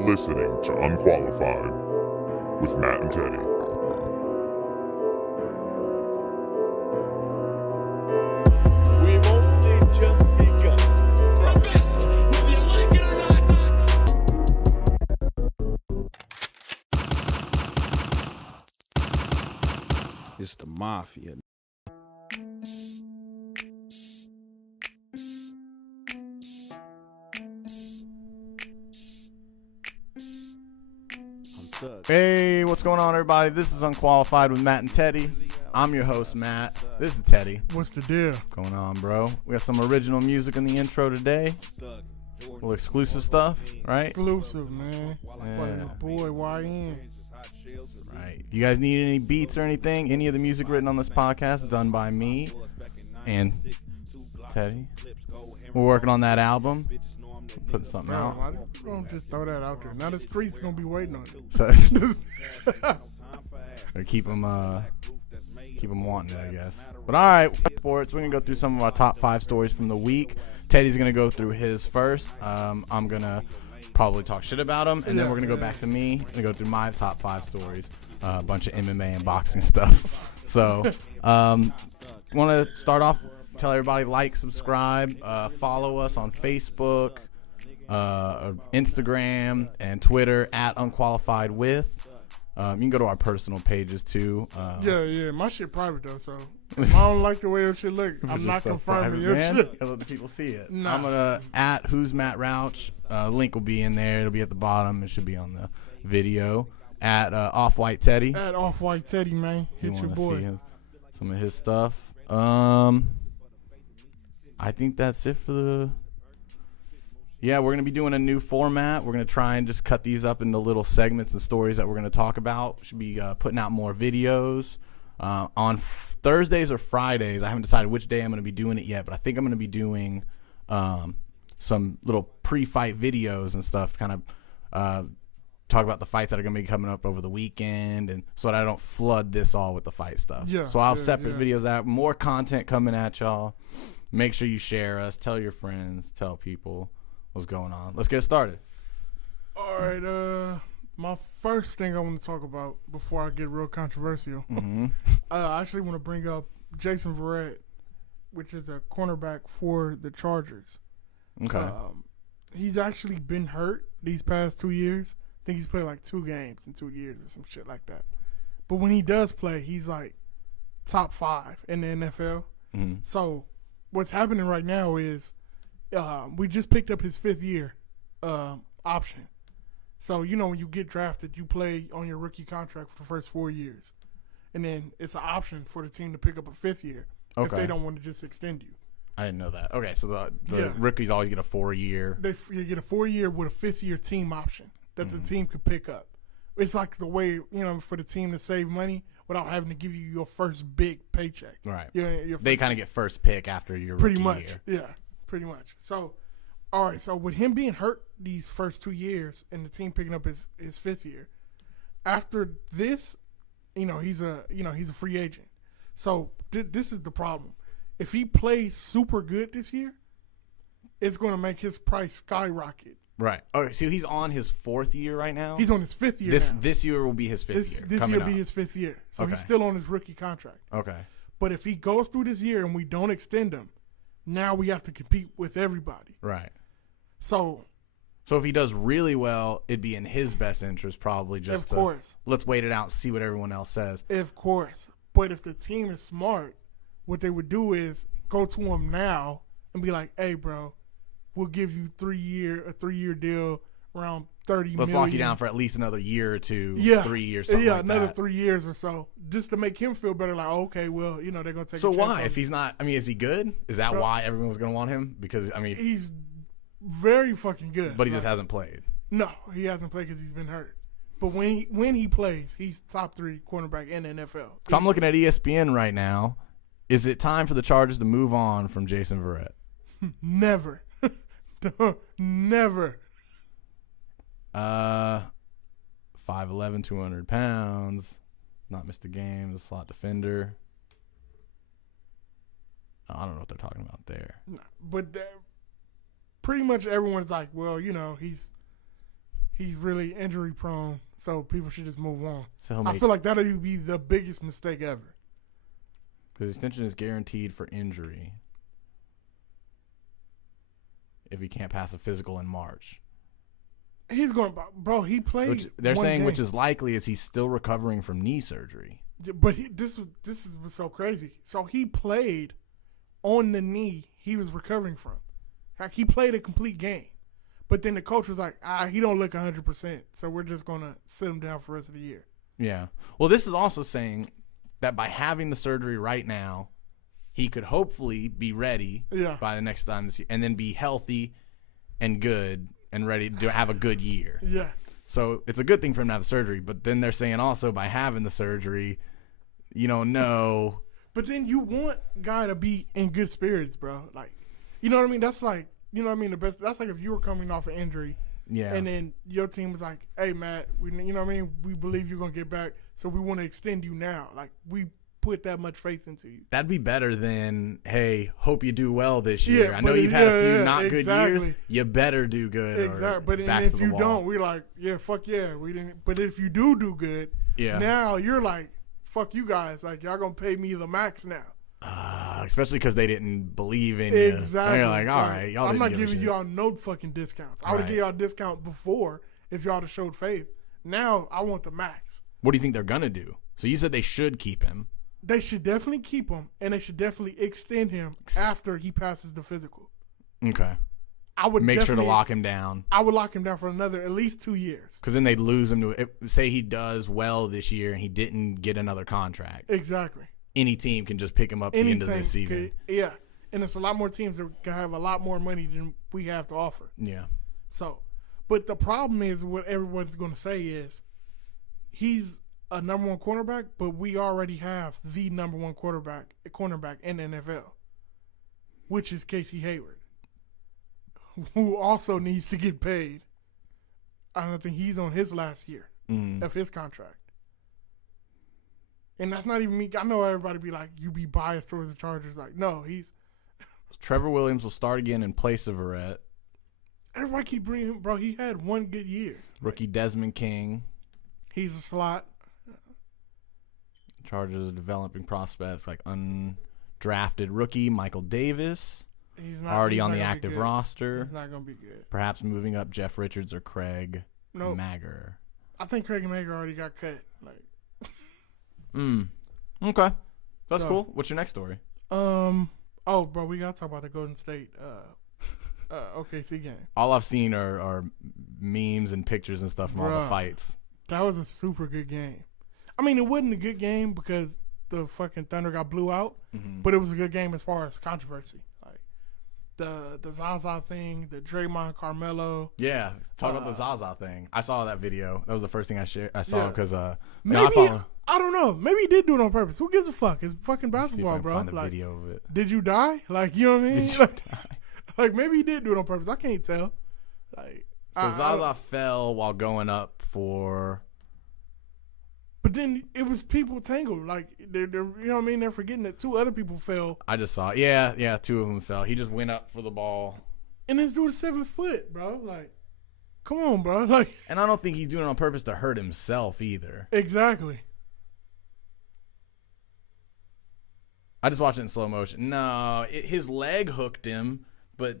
now listening to Unqualified with Matt and Teddy. We've only just begun. The best, whether you like it or not. It's the mafia. Hey, what's going on, everybody? This is Unqualified with Matt and Teddy. I'm your host, Matt. This is Teddy. What's the deal? What's going on, bro? We got some original music in the intro today. A little exclusive stuff, right? Exclusive, man. Yeah. Boy, YN. Right. You guys need any beats or anything? Any of the music written on this podcast done by me and Teddy. We're working on that album. Putting something out. Why don't just throw that out there? Now the streets gonna be waiting on it. So or keep them wanting it, I guess. But all right, sports. We're gonna go through some of our top 5 stories from the week. Teddy's gonna go through his first. I'm gonna probably talk shit about him, and then we're gonna go back to me and go through my top 5 stories. A bunch of MMA and boxing stuff. So, want to start off? Tell everybody, like, subscribe, follow us on Facebook, Instagram, and Twitter at Unqualified with. You can go to our personal pages too. Yeah. My shit private though, so if I don't like the way your shit look, I'm not confirming your shit. Let the people see it. Nah. I'm gonna at Who's Matt Rouch. Link will be in there. It'll be at the bottom. It should be on the video. At Off-White Teddy. At Off-White Teddy, man. Hit your boy. See some of his stuff. I think that's it for the. Yeah, we're going to be doing a new format. We're going to try and just cut these up into little segments and stories that we're going to talk about. Should be putting out more videos on Thursdays or Fridays. I haven't decided which day I'm going to be doing it yet, but I think I'm going to be doing some little pre-fight videos and stuff, kind of talk about the fights that are going to be coming up over the weekend, and so that I don't flood this all with the fight stuff. Yeah, so I'll have separate videos out, more content coming at y'all. Make sure you share us, tell your friends, tell people what's going on. Let's get started. All right, my first thing I want to talk about before I get real controversial, I actually want to bring up Jason Verrett, which is a cornerback for the Chargers. Okay. He's actually been hurt these past 2 years. I think he's played like 2 games in 2 years or some shit like that. But when he does play, he's like top 5 in the NFL. Mm-hmm. So what's happening right now is we just picked up his 5th year option. So, you know, when you get drafted, you play on your rookie contract for the first 4 years. And then it's an option for the team to pick up a 5th year if they don't want to just extend you. I didn't know that. Okay, so the rookies always get a 4-year. You get a 4-year with a 5th-year team option that the team could pick up. It's like the way, you know, for the team to save money without having to give you your first big paycheck. Right. They kind of get first pick after your rookie pretty much year. Yeah, pretty much. So, all right, so with him being hurt these first 2 years and the team picking up his 5th year, after this, he's a free agent. So this is the problem. If he plays super good this year, it's going to make his price skyrocket. Right. Okay, so he's on his 4th year right now? He's on his 5th year now. This year will be his 5th year. This year will be his 5th year. So he's still on his rookie contract. Okay. But if he goes through this year and we don't extend him, now we have to compete with everybody. Right. So if he does really well, it'd be in his best interest probably just of course. Let's wait it out and see what everyone else says. Of course. But if the team is smart, what they would do is go to him now and be like, hey, bro, we'll give you a 3-year deal around $30 million. Let's lock you down for at least another year or 2, 3 years, something like another that. 3 years or so, just to make him feel better. Like, okay, well, they're going to take. So a chance why? If he's not, is he good? Is that why everyone was going to want him? Because he's very fucking good, but he just hasn't played. No, he hasn't played because he's been hurt. But when he plays, he's top 3 cornerback in the NFL. So I'm looking at ESPN right now. Is it time for the Chargers to move on from Jason Verrett? Never. Never. 5'11", 200 pounds. Not missed a game. The slot defender. I don't know what they're talking about there. But pretty much everyone's like, well, he's he's really injury prone, so people should just move on. So I feel like that would be the biggest mistake ever. Because extension is guaranteed for injury if he can't pass a physical in March. He's going, bro. He played. Which they're saying, game. which is likely, is he's still recovering from knee surgery. But this is what's so crazy. So he played on the knee he was recovering from. Like, he played a complete game. But then the coach was like, he don't look 100%, so we're just going to sit him down for the rest of the year. Yeah. Well, this is also saying that by having the surgery right now, he could hopefully be ready by the next time this year, and then be healthy and good and ready to have a good year. Yeah. So it's a good thing for him to have the surgery, but then they're saying also by having the surgery, you don't know. But then you want guy to be in good spirits, bro. Like, you know what I mean? That's like, you know what I mean? That's like if you were coming off an injury, and then your team was like, "Hey, Matt, you know what I mean? We believe you're gonna get back, so we want to extend you now. Like, we put that much faith into you." That'd be better than, "Hey, hope you do well this year. Yeah, I know you've had a few not exactly. good years. You better do good." Exactly. But and if you don't, we're like, "Yeah, fuck yeah, we didn't." But if you do good, now you're like, "Fuck you guys! Like, y'all gonna pay me the max now." Especially because they didn't believe in Exactly. you. They're like, all right, y'all I'm didn't not give a giving shit. y'all no fucking discounts. I would have given y'all a discount before if y'all have showed faith. Now I want the max. What do you think they're gonna do? So you said they should keep him. They should definitely keep him, and they should definitely extend him after he passes the physical. Okay. I would make sure to lock him down. I would lock him down for another at least 2 years. Because then they'd lose him to, say he does well this year and he didn't get another contract. Exactly. Any team can just pick him up at the end of this season. Yeah. And it's a lot more teams that can have a lot more money than we have to offer. Yeah. So, but the problem is what everyone's going to say is he's a number one cornerback, but we already have the number one cornerback in the NFL, which is Casey Hayward, who also needs to get paid. I don't think he's on his last year of his contract. And that's not even me. I know everybody be like, you be biased towards the Chargers. Like, no, he's... Trevor Williams will start again in place of Verrett. Everybody keep bringing him, bro. He had one good year. Rookie Desmond King. He's a slot. Chargers are developing prospects like undrafted rookie Michael Davis. He's not already on the gonna be active good. roster. He's not going to be good. Perhaps moving up Jeff Richards or Craig Magger. I think Craig Magger already got cut. Like, Okay. That's cool. What's your next story? Oh, bro, we got to talk about the Golden State OKC game. All I've seen are memes and pictures and stuff from all the fights. That was a super good game. I mean, it wasn't a good game because the fucking Thunder got blew out, but it was a good game as far as controversy. Like the Zaza thing, the Draymond Carmelo. Yeah, talk about the Zaza thing. I saw that video. That was the first thing I saw because maybe I don't know. Maybe he did do it on purpose. Who gives a fuck? It's fucking basketball, bro. Find the video of it. Did you die? Like, you know what I mean? Did you die? Like, maybe he did do it on purpose. I can't tell. Like, so Zaza fell while going up for. But then it was people tangled. Like, they're you know what I mean? They're forgetting that 2 other people fell. I just saw it. Yeah, 2 of them fell. He just went up for the ball. And this dude is 7 foot, bro. Like, come on, bro. Like, and I don't think he's doing it on purpose to hurt himself either. Exactly. I just watched it in slow motion. No, his leg hooked him, but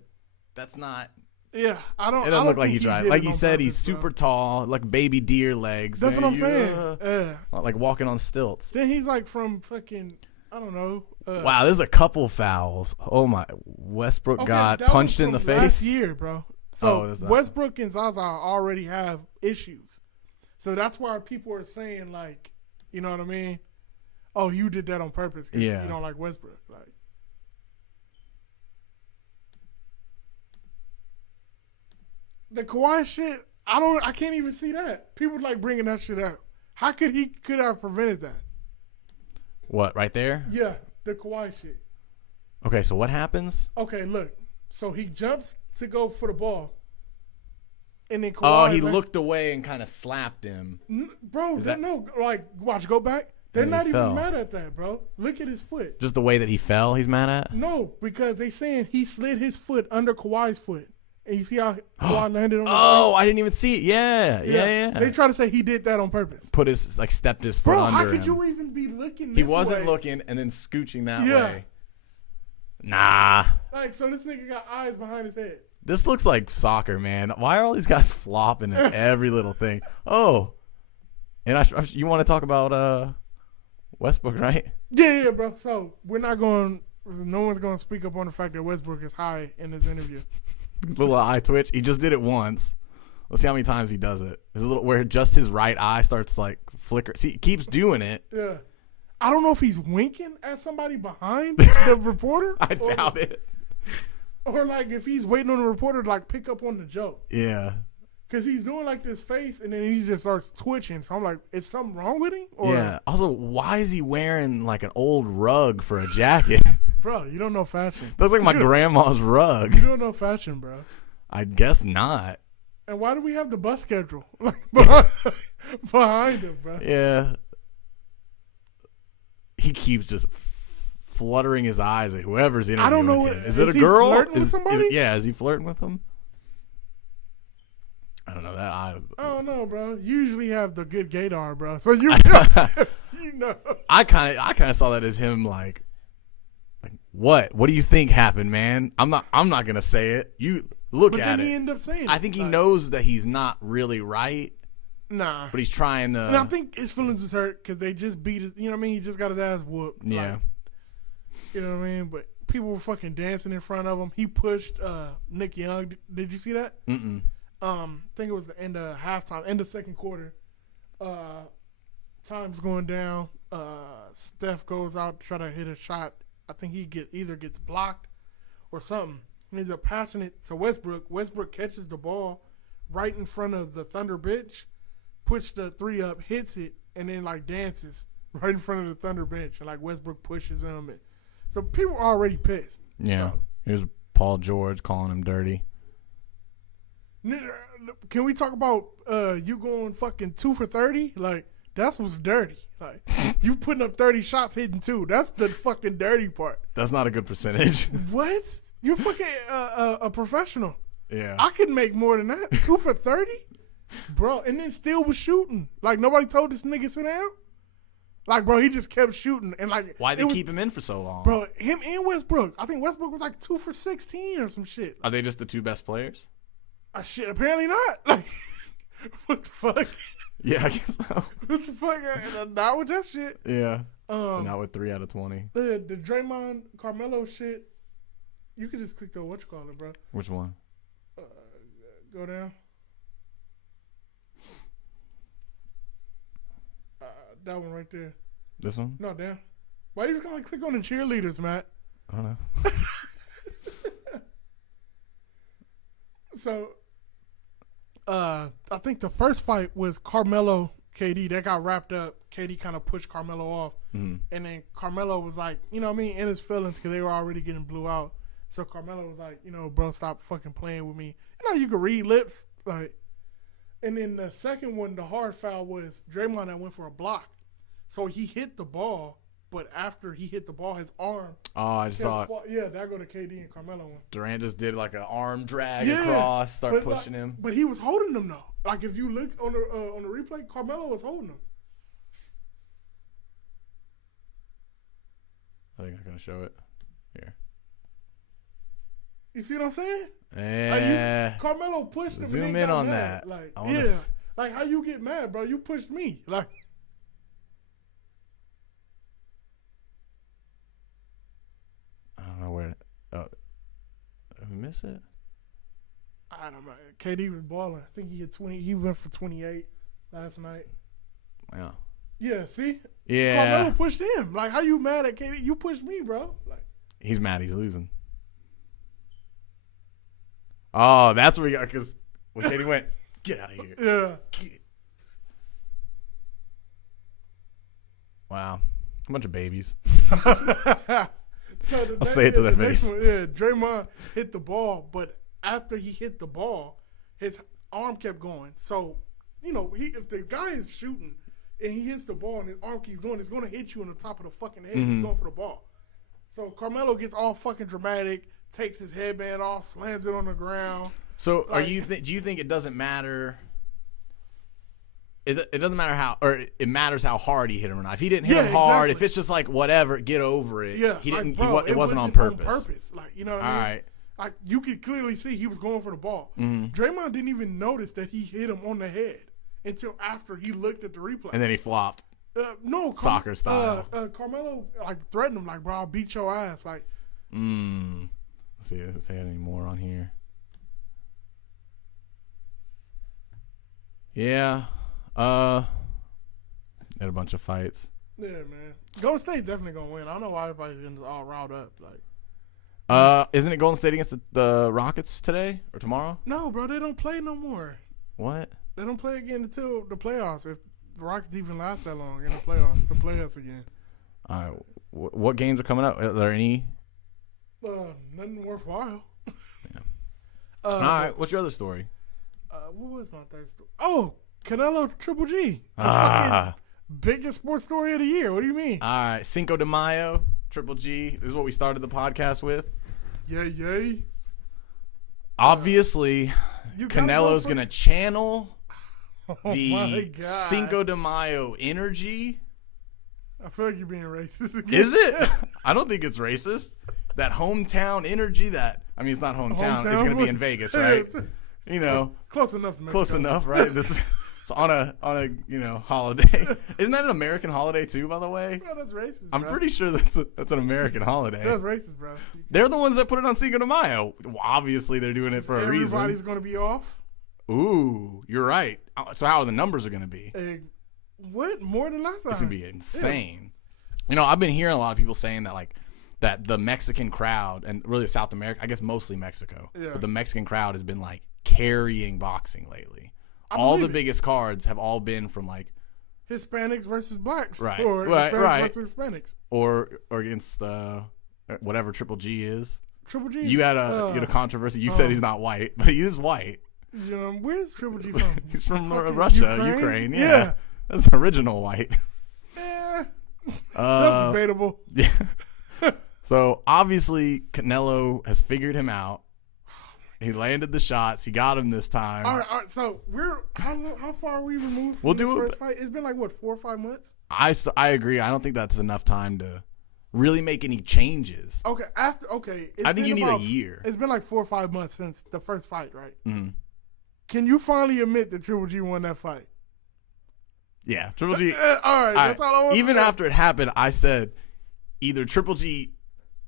that's not. Yeah, I don't. It doesn't look like he tried. tried. Like you said, he's super tall, like baby deer legs. That's what I'm saying. Yeah. Like walking on stilts. Then he's like from fucking, I don't know. Wow, there's a couple fouls. Oh my, Westbrook got punched in the face. Last year, bro. So Westbrook and Zaza already have issues. So that's why people are saying, like, you know what I mean? Oh, you did that on purpose because you don't like Westbrook. Like, the Kawhi shit, I can't even see that. People like bringing that shit out. How could he have prevented that? What, right there? Yeah, the Kawhi shit. Okay, so what happens? Okay, look. So he jumps to go for the ball. And then Kawhi he looked away and kind of slapped him. Bro, no, like, watch, go back. They're not even mad at that, bro. Look at his foot. Just the way that he fell, he's mad at? No, because they saying he slid his foot under Kawhi's foot. And you see how Kawhi landed on his Oh, I didn't even see it. Yeah. They try to say he did that on purpose. Put his stepped his foot Bro, under how him. could you even be looking this He wasn't way? looking and then scooching that Yeah. way. Nah. Like, so this nigga got eyes behind his head. This looks like soccer, man. Why are all these guys flopping at every little thing? Oh. And you want to talk about Westbrook, right? Yeah, bro. So no one's going to speak up on the fact that Westbrook is high in this interview. Little eye twitch. He just did it once. Let's see how many times he does it. There's a little where just his right eye starts like flicker. See, he keeps doing it. Yeah. I don't know if he's winking at somebody behind the reporter. I doubt it. Or like if he's waiting on the reporter to like pick up on the joke. Yeah. Because he's doing like this face and then he just starts twitching. So I'm like, is something wrong with him? Or, Yeah. Also, why is he wearing like an old rug for a jacket? Bro, you don't know fashion. That's like my grandma's rug. You don't know fashion, bro. I guess not. And why do we have the bus schedule like behind him, bro? Yeah. He keeps just fluttering his eyes at whoever's interviewing I don't know. him. Is it a he girl? flirting with somebody? Is he flirting with them? I don't know that eye. I don't know, bro. You usually have the good gaydar, bro. So you know. I kind of saw that as him like what do you think happened, man? I'm not gonna say it. You look But at then it. he ended up saying I it. think he Like, knows that he's not really right, Nah. but he's trying to. And I think his feelings was hurt because they just beat his, you know what I mean? He just got his ass whooped. Yeah. Like, you know what I mean? But people were fucking dancing in front of him. He pushed Nick Young. Did you see that? Mm-mm. I think it was the end of halftime, end of second quarter. Time's going down. Steph goes out to try to hit a shot. I think he either gets blocked or something. He ends up passing it to Westbrook. Westbrook catches the ball right in front of the Thunder bench, puts the three up, hits it, and then like dances right in front of the Thunder bench. And like Westbrook pushes him. And so people are already pissed. Yeah. So, Here's Paul George calling him dirty. can we talk about you going fucking 2 for 30? Like, that's what's dirty. Like, you putting up 30 shots, hitting 2. That's the fucking dirty part. That's not a good percentage. What? You're fucking a professional. Yeah. I could make more than that. 2 for 30? Bro, and then still was shooting. Like, nobody told this nigga sit down? Like, bro, he just kept shooting. And like, Why they keep him in for so long? Bro, him and Westbrook. I think Westbrook was like 2 for 16 or some shit. Are they just the two best players? Shit, apparently not. Like, what the fuck? Yeah, I guess so. What the fuck? Not with that shit. Yeah. Not with 3 out of 20. The Draymond Carmelo shit. You could just click the whatchamacallit, bro. Which one? Go down. That one right there. This one? No, down. Why you gonna click on the cheerleaders, Matt? I don't know. So, I think the first fight was Carmelo KD. That got wrapped up. KD kind of pushed Carmelo off, and then Carmelo was like, you know what I mean, in his feelings because they were already getting blew out. So Carmelo was like, you know, bro, stop fucking playing with me. You know, you can read lips, like. And then the second one, the hard foul was Draymond that went for a block. So he hit the ball, but after he hit the ball, his arm. Oh, I just saw it. Yeah, that go to KD and Carmelo one. Durant just did like an arm drag across, start pushing him. But he was holding them though. Like if you look on the replay, Carmelo was holding them. I think I'm gonna show it here. You see what I'm saying? Yeah. Like Carmelo pushed him. Zoom and then in got on mad. that. Like I wanna yeah, like how you get mad, bro? You pushed me. Like I don't know where. Oh, did we miss it? I don't know. KD was balling. I think he hit 20. He went for 28 last night. Yeah. Yeah. See. Yeah. Carmelo pushed him. Like how you mad at KD? You pushed me, bro. Like He's mad. He's losing. Oh, that's where he got, because when Katie went, get out of here. yeah. Wow. A bunch of babies. So I'll say it to their face. Yeah, Draymond hit the ball, but after he hit the ball, his arm kept going. So, you know, if the guy is shooting and he hits the ball and his arm keeps going, it's going to hit you on the top of the fucking head. He's going for the ball. So Carmelo gets all fucking dramatic, takes his headband off, slams it on the ground. So do you think it doesn't matter? It doesn't matter how, or it matters how hard he hit him or not. If he didn't hit him hard, exactly. if it's just like whatever, get over it. Yeah, he didn't. Bro, it wasn't on purpose. Like, you know what I mean? All right. Like, you could clearly see he was going for the ball. Mm-hmm. Draymond didn't even notice that he hit him on the head until after he looked at the replay. And then he flopped. No, Soccer style. Carmelo like threatened him, like, bro, I'll beat your ass. Like, Let's see if they had any more on here. Yeah. Had a bunch of fights. yeah, man. Golden State definitely gonna win. I don't know why everybody's getting all riled up. Like, Isn't it Golden State against the Rockets today or tomorrow? no, bro, they don't play no more. What? They don't play again until the playoffs. If the Rockets even last that long in the playoffs, the playoffs again. All right. What games are coming up? Are there any? Nothing worthwhile. All right. What's your other story? What was my third story? Oh, Canelo Triple G. The fucking biggest sports story of the year. What do you mean? All right. Cinco de Mayo, Triple G. This is what we started the podcast with. Yay. Obviously, Canelo's going to channel my the God. Cinco de Mayo energy. I feel like you're being racist again. Is it? I don't think it's racist. That hometown energy it's not hometown. It's going to be in Vegas, right? You know, Close enough to Mexico. close enough, right? It's on a holiday. Isn't that an American holiday too, by the way? Bro, that's racist, I'm bro. pretty sure that's an American holiday. That's racist, bro. They're the ones that put it on Cinco de Mayo. Well, obviously, they're doing it for a reason. Everybody's going to be off. Ooh, you're right. So how are the numbers are going to be? What? More than last time? It's going to be insane. You know, I've been hearing a lot of people saying that the Mexican crowd, and really South America, I guess mostly Mexico, but the Mexican crowd has been like carrying boxing lately. All the biggest cards have all been from like Hispanics versus blacks, Right, Or right, Hispanics right. versus Hispanics. or against whatever Triple G is. Triple G. You had a controversy. You said he's not white, but he is white. Where's Triple G from? He's from Fucking Russia, Ukraine. Yeah. That's original white. That's debatable. Yeah. So obviously Canelo has figured him out. He landed the shots. He got him this time. All right. So how far are we removed from We'll this do it. first fight? It's been like what, 4 or 5 months? I agree. I don't think that's enough time to really make any changes. Okay. It's I think you been need a about- year. It's been like 4 or 5 months since the first fight, right? Mm-hmm. Can you finally admit that Triple G won that fight? Yeah, Triple G. All right. That's all I want. Even to know. after it happened, I said either Triple G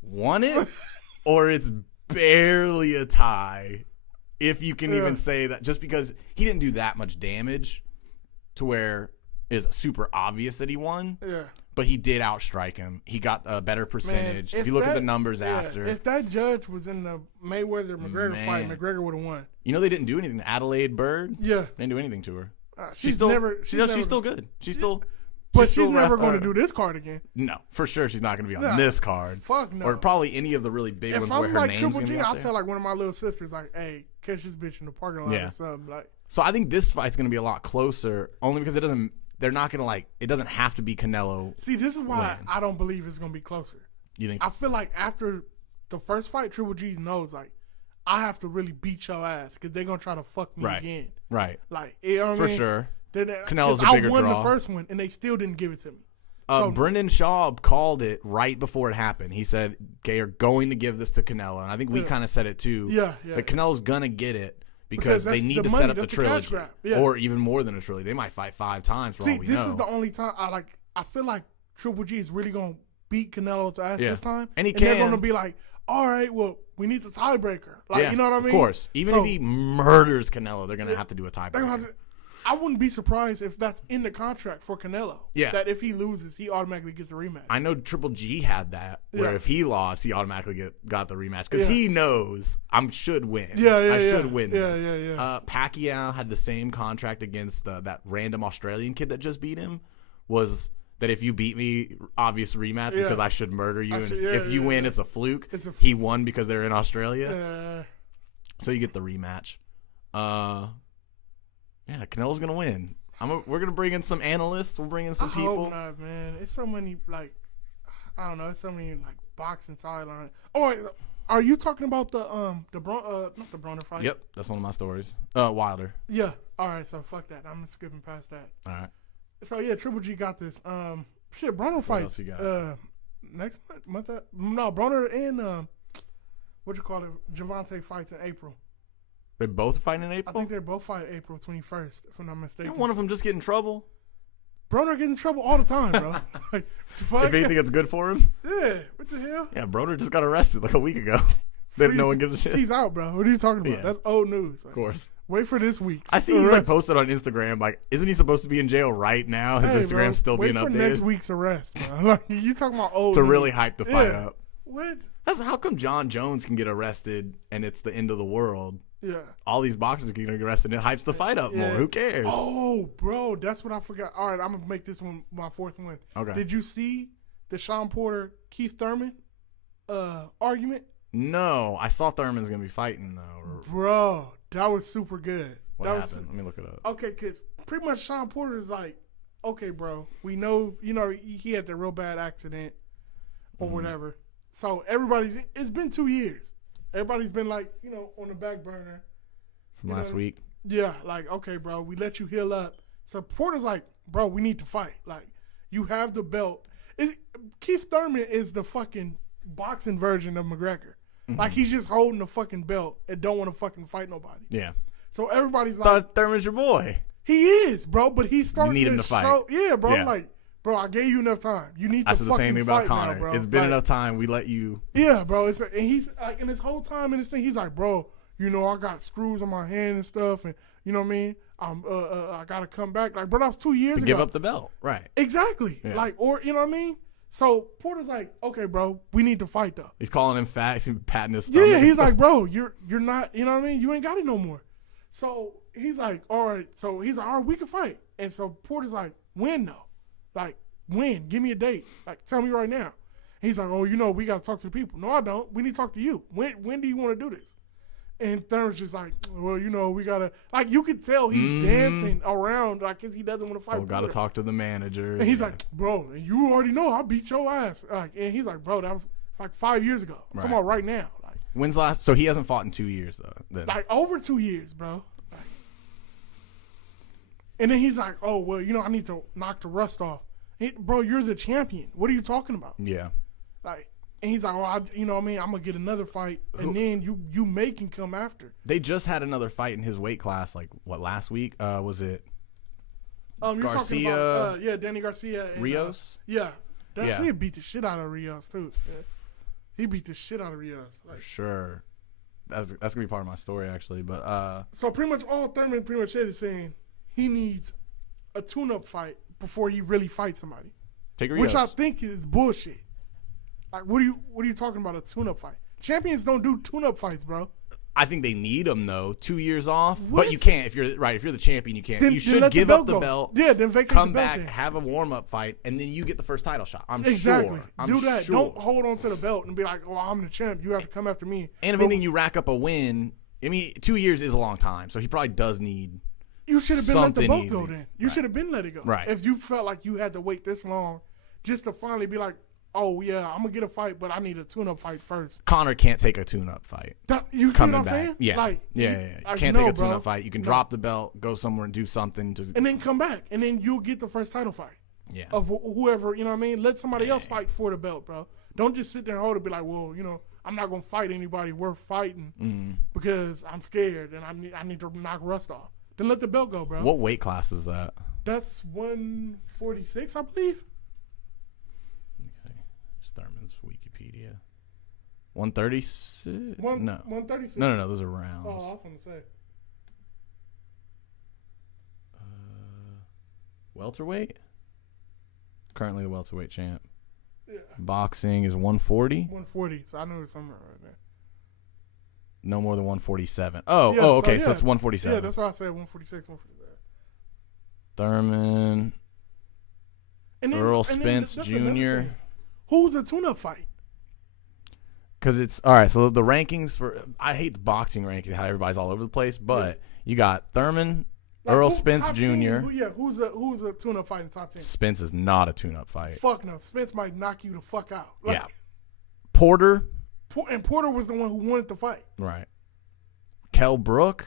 won it or it's barely a tie. If you can even say that, just because he didn't do that much damage to where it's super obvious that he won. Yeah. But he did outstrike him. He got a better percentage. If you look at the numbers after. If that judge was in the Mayweather-McGregor fight, McGregor would have won. You know they didn't do anything. Adelaide Bird? Yeah. They didn't do anything to her. She's still never. she's still good. She's still. But she's still never going to or- do this card again. No, for sure she's not going to be on Nah, this card. Fuck no. Or probably any of the really big If ones where I'm her like name's Triple going to G, be out I'll there. tell like one of my little sisters, like, "Hey, catch this bitch in the parking lot or something." Like, So I think this fight's going to be a lot closer, only because they're not going to it doesn't have to be Canelo. see, this is why win. I don't believe it's going to be closer. You think? I feel like after the first fight, Triple G knows like I have to really beat your ass because they're gonna try to fuck me again. Right. Like, you know what For I mean? sure. Canelo's a bigger I won draw. the first one and they still didn't give it to me. Brendan Schaub called it right before it happened. He said they are going to give this to Canelo, and I think we kind of said it too. Yeah. That Canelo's gonna get it because they that's need the to money, set up the that's the cash trilogy, grab. Yeah. or even more than a trilogy. They might fight 5 times for all we this know. is the only time I feel like Triple G is really gonna beat Canelo's ass Yeah. this time, And he they're can. gonna be like, all right, well, we need the tiebreaker. Like, you know what I mean? Of course. Even if he murders Canelo, they're gonna have to do a They're gonna have tiebreaker. to- I wouldn't be surprised if that's in the contract for Canelo. Yeah. That if he loses, he automatically gets a rematch. I know Triple G had that, where Yeah. if he lost, he automatically got the rematch because he knows I should win. Yeah, I yeah. should win Yeah, this. yeah. Pacquiao had the same contract against that random Australian kid that just beat him. Was that if you beat me, obvious rematch because I should murder you, and if you win, it's a fluke. He won because they're in Australia, so you get the rematch. Yeah, Canelo's gonna win. We're gonna bring in some analysts. We'll bring in some people. Hope not, man. It's so many I don't know. It's so many boxing sidelines. Oh, wait, all Are you talking about the not the Broner fight? Yep, that's one of my stories. Wilder. Yeah. All right, so fuck that. I'm skipping past that. All right. So yeah, Triple G got this. Shit, Broner fight. else you got? Next month. No, Broner and what you call it? Javante fights in April. They both fighting in I April. think they both fight April 21st, if I'm not mistaken. Didn't one of them just get in trouble? Broner gets in trouble all the time, bro. Like, fuck. If anything, it's good for him. Yeah, what the hell? Yeah, Broner just got arrested like a week ago. That no one gives a shit. He's out, bro. What are you talking about? Yeah. That's old news. Like, Of course. wait for this week. I see he's like posted on Instagram, like, isn't he supposed to be in jail right now? His Instagram's still being updated. Wait for updated. next week's arrest, bro. Like, you talking about old To news. really hype the fight Yeah. up. What? That's how come John Jones can get arrested and it's the end of the world. Yeah. All these boxers are getting arrested and it hypes the fight up more. Yeah. Who cares? Oh, bro, that's what I forgot. All right, I'm gonna make this one my fourth one. Okay. Did you see the Sean Porter Keith Thurman argument? No, I saw Thurman's gonna be fighting though. Bro, that was super good. What that happened? Let me look it up. Okay, cause pretty much Sean Porter is like, okay, bro, we know, he had that real bad accident or whatever. So it's been 2 years. Everybody's been like, on the back burner. From last week. Yeah, like, okay, bro, we let you heal up. So Porter's like, bro, we need to fight. Like, you have the belt. Keith Thurman is the fucking boxing version of McGregor. Like, he's just holding the fucking belt and don't want to fucking fight nobody. Yeah. So everybody's like, Thought Thurman's your boy. he is, bro, but he's starting You need him to fight. Yeah, bro, Yeah. like, bro, I gave you enough time. You need I to said fucking the same thing about fight Conor. now, bro. It's been Like, enough time. We let you. Yeah, bro. And he's like, in his whole time in this thing, he's like, bro, I got screws on my hand and stuff, and you know what I mean. I gotta come back. Like, bro, that was 2 years ago. Give up the belt. Right. Exactly. Yeah. Like, or you know what I mean. So Porter's like, okay, bro, we need to fight though. He's calling him fat. He's patting his stomach. Yeah, he's like, bro, you're not, you know what I mean. You ain't got it no more. So he's like, all right. So he's like, all right, we can fight. And so Porter's like, when though? Like, when? Give me a date. Like, tell me right now. He's like, oh, we got to talk to the people. No, I don't. We need to talk to you. When do you want to do this? And Thurman's just like, well, we got to, like, you could tell he's dancing around, like, because he doesn't want to fight. Oh, got to talk to the manager. And he's like, bro, you already know I beat your ass. Like, and he's like, bro, that was like 5 years ago. I'm talking about right now. Like, when's last? So he hasn't fought in 2 years though. Then. like over 2 years, bro. Like, and then he's like, oh, well, I need to knock the rust off. Bro, you're the champion. What are you talking about? Yeah. Like, and he's like, well, you know what I mean? I'm going to get another fight, and then you can come after. They just had another fight in his weight class, like, last week? Was it You're Garcia? talking about, Danny Garcia. And, Rios? Yeah. Yeah. He beat the shit out of Rios, too. Yeah. He beat the shit out of Rios. Like, For sure. That's going to be part of my story, actually. But so pretty much all Thurman pretty much said is saying he needs a tune-up fight before he really fights somebody. take Rios. Which I think is bullshit. Like, what are you talking about, a tune-up fight? Champions don't do tune-up fights, bro. I think they need him, though. 2 years off. What? But you can't. If you're the champion, you can't. Then you should let give the up the go. belt. Yeah, then vacate Come the belt back, then. have a warm-up fight, and then you get the first title shot. I'm Exactly. sure. I'm Do that. Sure. Don't hold on to the belt and be like, oh, I'm the champ. You have to come after me. And if But anything, you rack up a win. I mean, 2 years is a long time, so he probably does need. you should have been let the something belt go easy. then. You should have been let it go. Right. If you felt like you had to wait this long just to finally be like, oh, yeah, I'm going to get a fight, but I need a tune-up fight first. Conor can't take a tune-up fight. You see Coming what I'm back. saying? Yeah. Like, Yeah. like, Can't no, take a bro. tune-up fight. You can No. drop the belt, go somewhere and do something. Just And then come back. And then you'll get the first title fight. Yeah. Of whoever, you know what I mean? Let somebody else fight for the belt, bro. Don't just sit there and hold it and be like, well, I'm not going to fight anybody worth fighting because I'm scared and I need to knock rust off. Then let the belt go, bro. What weight class is that? That's 146, I believe. Okay. Thurman's Wikipedia. 136? No. 136. No. Those are rounds. Oh, I was going to say. Welterweight? Currently the welterweight champ. Yeah. Boxing is 140. 140. So I knew it was somewhere right there. No more than 147. Oh, Yeah, okay. so So it's 147. Yeah, that's why I said 146, 147. Thurman, And then, Earl and then Spence that's another Jr. thing. Who's a tune-up fight? Because it's all right. So the rankings I hate the boxing rankings, how everybody's all over the place. But you got Thurman, Like, Earl who- Spence top Jr. 10, who's a tune-up fight in the top 10? Spence is not a tune-up fight. Fuck no. Spence might knock you the fuck out. Like, Yeah. Porter, And Porter was the one who wanted the fight. Right. Kell Brook.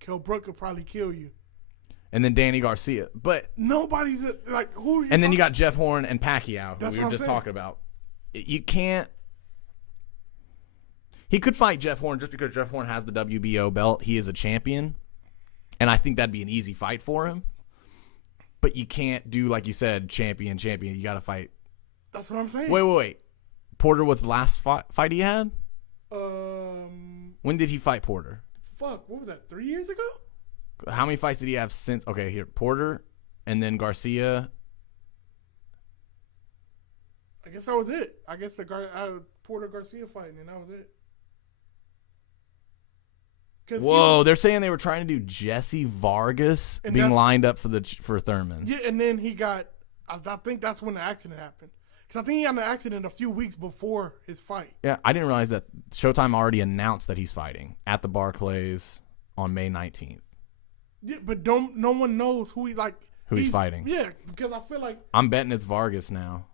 Kell Brook could probably kill you. And then Danny Garcia. But nobody's like who. Are you and then you got Jeff Horn and Pacquiao, who That's we what were I'm just saying. talking about. You can't. He could fight Jeff Horn just because Jeff Horn has the WBO belt. He is a champion, and I think that'd be an easy fight for him. But you can't do like you said, champion. You got to fight. That's what I'm saying. Wait. Porter was the last fight he had. When did he fight Porter? Fuck, what was that? 3 years ago? How many fights did he have since? Okay, here Porter, and then Garcia. I guess that was it. I guess the Porter Garcia fighting, and that was it. Whoa, they're saying they were trying to do Jesse Vargas being lined up for Thurman. Yeah, and then he got. I think that's when the accident happened. Because I think he had an accident a few weeks before his fight. Yeah, I didn't realize that Showtime already announced that he's fighting at the Barclays on May 19th. Yeah, but no one knows who he's fighting. Yeah, because I feel like I'm betting it's Vargas now.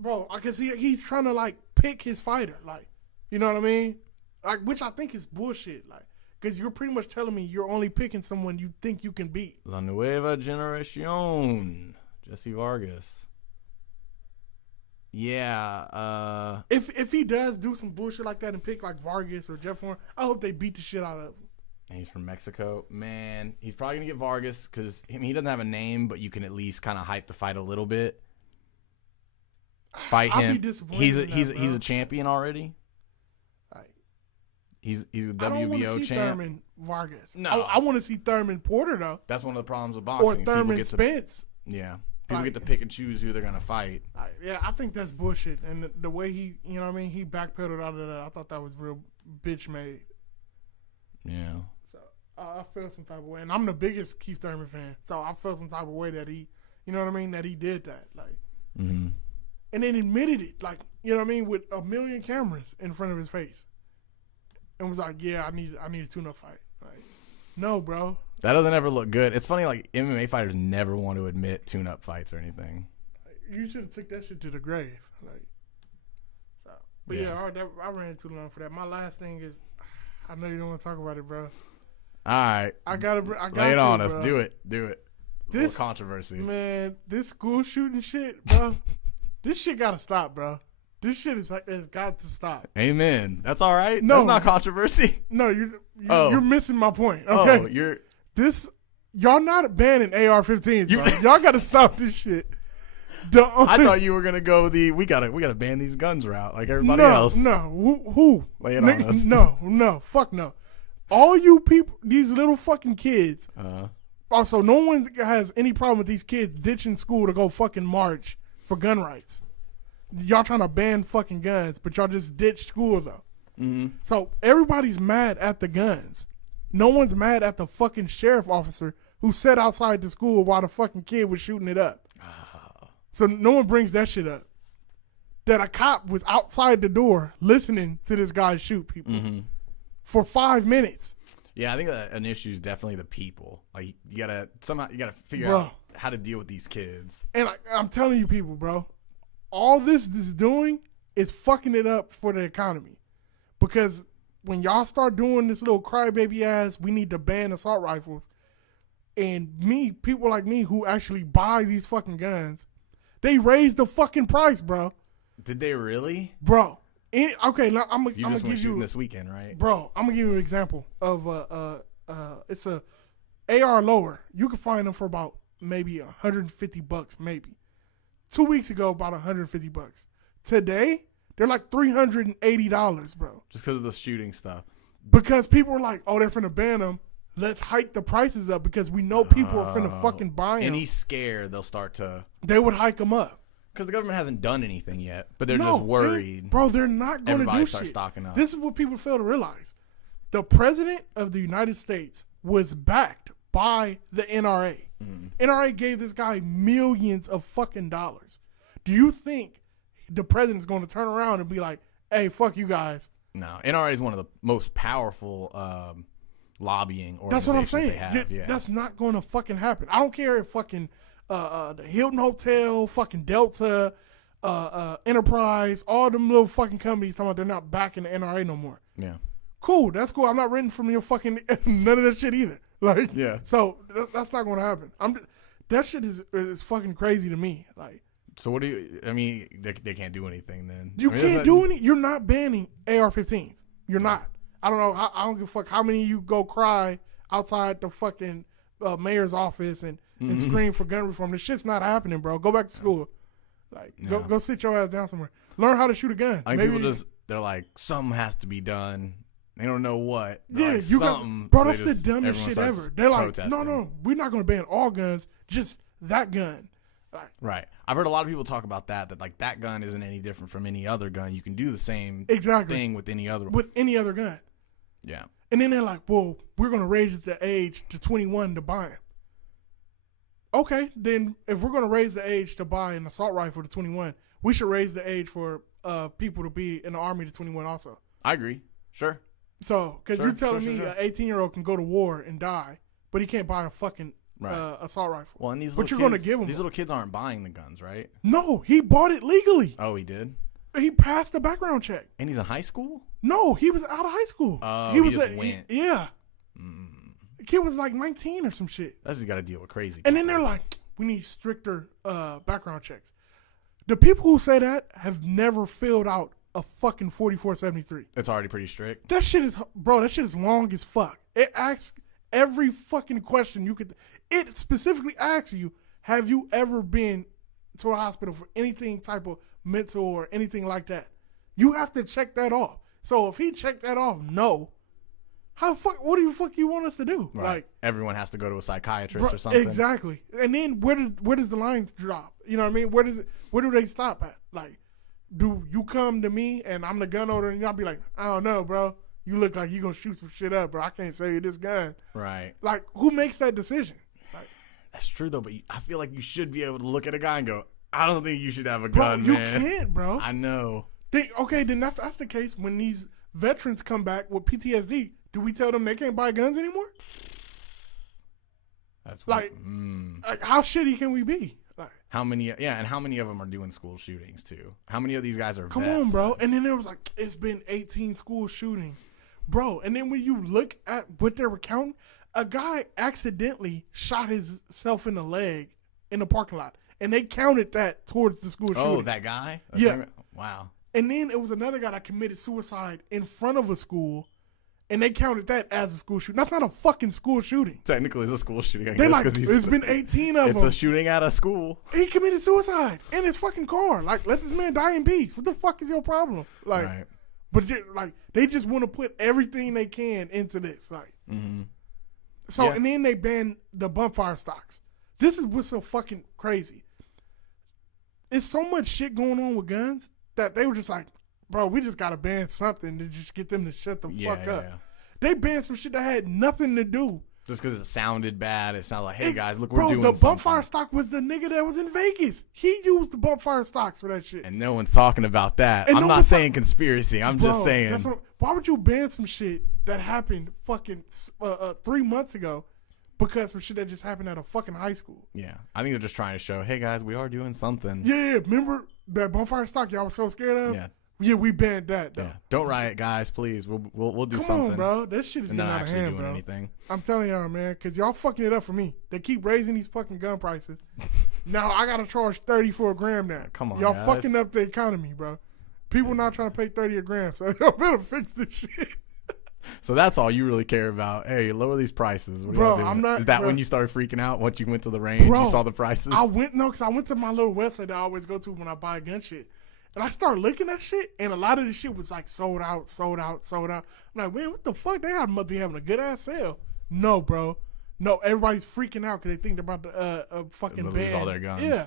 Bro, because he's trying to like pick his fighter, like, you know what I mean? Like, which I think is bullshit, like, because you're pretty much telling me you're only picking someone you think you can beat. La Nueva Generación, Jesse Vargas. Yeah. If he does do some bullshit like that and pick like Vargas or Jeff Horn, I hope they beat the shit out of him. And he's from Mexico. Man, he's probably going to get Vargas because he doesn't have a name, but you can at least kind of hype the fight a little bit. Fight him. I'd be disappointed He's a champion already. Like, He's a I don't WBO want to see champ. Thurman Vargas. No. I want to see Thurman Porter though, That's one of the problems with boxing. or Thurman Spence. People get to pick and choose who they're going to fight. Yeah, I think that's bullshit. And the way he, you know what I mean, he backpedaled out of that, I thought that was real bitch made. Yeah. So I felt some type of way. And I'm the biggest Keith Thurman fan. So I felt some type of way that he, you know what I mean, that he did that. Like, Mm-hmm. and then admitted it, like, you know what I mean, with a million cameras in front of his face. And was like, yeah, I need a tune-up fight. Like, no, bro. That doesn't ever look good. It's funny, like, MMA fighters never want to admit tune-up fights or anything. You should have took that shit to the grave. Like, so. But yeah, I ran too long for that. My last thing is, I know you don't want to talk about it, bro. All right. I got Lay it on us. bro. Do it. This little controversy. Man, this school shooting shit, bro. This shit gotta stop, bro. This shit it's got to stop. Amen. That's all right. No. That's not controversy. No, you're missing my point. Okay. Y'all not banning AR-15s, bro. Y'all gotta stop this shit. I thought you were gonna go we gotta ban these guns route like everybody else. No, who? Lay it on us. No, fuck no. All you people, these little fucking kids. Also, no one has any problem with these kids ditching school to go fucking march for gun rights. Y'all trying to ban fucking guns, but y'all just ditch school though. Mm-hmm. So everybody's mad at the guns. No one's mad at the fucking sheriff officer who sat outside the school while the fucking kid was shooting it up. So no one brings that shit up. That a cop was outside the door listening to this guy shoot people for 5 minutes. Yeah, I think an issue is definitely the people. Like you gotta figure out how to deal with these kids. And I'm telling you, people, bro, all this is doing is fucking it up for the economy. Because when y'all start doing this little crybaby ass, we need to ban assault rifles. And people like me who actually buy these fucking guns, they raise the fucking price, bro. Did they really? Bro. Okay, now I'm gonna give shooting you this weekend, right? Bro, I'm gonna give you an example of it's a AR lower. You can find them for about maybe $150, maybe. 2 weeks ago, about $150. Today, they're like $380, bro. Just because of the shooting stuff. Because people are like, oh, they're finna ban them. Let's hike the prices up because we know people are finna fucking buy them. And he's scared they'll start to. They would hike them up. Because the government hasn't done anything yet, but they're just worried. They're not going to do Everybody starts shit. stocking up. This is what people fail to realize. The president of the United States was backed by the NRA. NRA gave this guy millions of fucking dollars. Do you think the president's going to turn around and be like, hey, fuck you guys? No. NRA is one of the most powerful lobbying organizations. That's what I'm saying. They have. Yeah. That's not going to fucking happen. I don't care if fucking the Hilton Hotel, fucking Delta, Enterprise, all them little fucking companies talking about they're not back in the NRA no more. Yeah. Cool, that's cool. I'm not renting from your fucking none of that shit either. Like, Yeah. So that's not going to happen. That shit is fucking crazy to me. Like, So what do you? I mean, they can't do anything then. you I mean, can't do any. You're not banning AR-15s. You're not. I don't know. I don't give a fuck how many of you go cry outside the fucking mayor's office and scream for gun reform. This shit's not happening, bro. Go back to school. Like, go sit your ass down somewhere. Learn how to shoot a gun. I mean, people they're like, something has to be done. They don't know what. They're Yeah, like, you something. got, bro. So That's the dumbest everyone shit starts ever. They're like, protesting. no, we're not going to ban all guns, just that gun. Like, Right. I've heard a lot of people talk about that like that gun isn't any different from any other gun. You can do the same thing with any other one. with any other gun. Yeah. And then they're like, well, we're going to raise the age to 21 to buy them. Okay, then if we're going to raise the age to buy an assault rifle to 21, we should raise the age for people to be in the Army to 21 also. I agree. Sure. So, because Sure, you're telling me sure. an 18-year-old can go to war and die, but he can't buy a fucking Right. assault rifle. Well, and these But little you're gonna kids, give 'em these one. little kids aren't buying the guns, right? No, he bought it legally. Oh, he did. He passed the background check. And he's in high school. No, he was out of high school. Oh, he was just went. yeah. The kid was like 19 or some shit. That's just got to deal with crazy. And then they're like, we need stricter background checks. The people who say that have never filled out a fucking 4473. It's already pretty strict. That shit is long as fuck. It asks every fucking question you could. It specifically asks you, have you ever been to a hospital for anything type of mental or anything like that? You have to check that off. So if he checked that off, no. What do you want us to do? Right. Like, Everyone has to go to a psychiatrist bro, or something. exactly. And then where does the line drop? You know what I mean? Where do they stop at? Like, do you come to me and I'm the gun owner and y'all be like, I don't know, bro. You look like you gonna shoot some shit up, bro. I can't sell you this gun. Right. Like, who makes that decision? Like, That's true though, but I feel like you should be able to look at a guy and go, I don't think you should have a bro, gun, you man. can't, bro. I know. Then that's the case when these veterans come back with PTSD. Do we tell them they can't buy guns anymore? That's Like, how shitty can we be? Like, how many? Yeah, and how many of them are doing school shootings too? How many of these guys are? come vets? on, bro. And then there was like, it's been 18 school shootings, bro. And then when you look at what they were counting, a guy accidentally shot himself in the leg in the parking lot, and they counted that towards the school shooting. Oh, that guy? Yeah. Wow. And then it was another guy that committed suicide in front of a school, and they counted that as a school shooting. That's not a fucking school shooting. Technically, it's a school shooting. I They're guess, like, 'cause it's been 18 of It's them. a shooting at a school. He committed suicide in his fucking car. Like, let this man die in peace. What the fuck is your problem? Like, Right. but they just want to put everything they can into this. Like, so Yeah. and then they ban the bump fire stocks. This is what's so fucking crazy. It's so much shit going on with guns that they were just like, bro, we just gotta ban something to just get them to shut the fuck up. Yeah. They banned some shit that had nothing to do. Just because it sounded bad, it sounded like, hey guys, look, we're Bro, doing the something. bump fire stock was the nigga that was in Vegas. He used the bump fire stocks for that shit. And no one's talking about that. And I'm no not one's saying conspiracy. I'm Bro, just saying. why would you ban some shit that happened fucking 3 months ago because some shit that just happened at a fucking high school? Yeah. I think they're just trying to show, hey guys, we are doing something. Yeah, remember that bump fire stock y'all was so scared of? Yeah. Yeah, we banned that though. Yeah. Don't riot, guys, please. We'll do Come something. on, bro. That shit is And getting not out of actually hand, doing bro. anything. I'm telling y'all, man, because y'all fucking it up for me. They keep raising these fucking gun prices. Now I gotta charge 30 for a gram now. Come on, y'all guys. fucking up the economy, bro. People not trying to pay 30 a gram, so y'all better fix this shit. So that's all you really care about. Hey, lower these prices. What are Bro, y'all doing? I'm not- Is that bro. when you started freaking out? Once you went to the range, Bro, you saw the prices? because I went to my little website that I always go to when I buy gun shit. And I started looking at shit, and a lot of this shit was like sold out. I'm like, man, what the fuck? They must be having a good ass sale. No, bro. No, everybody's freaking out because they think they're about to fucking Lose ban all their guns. Yeah.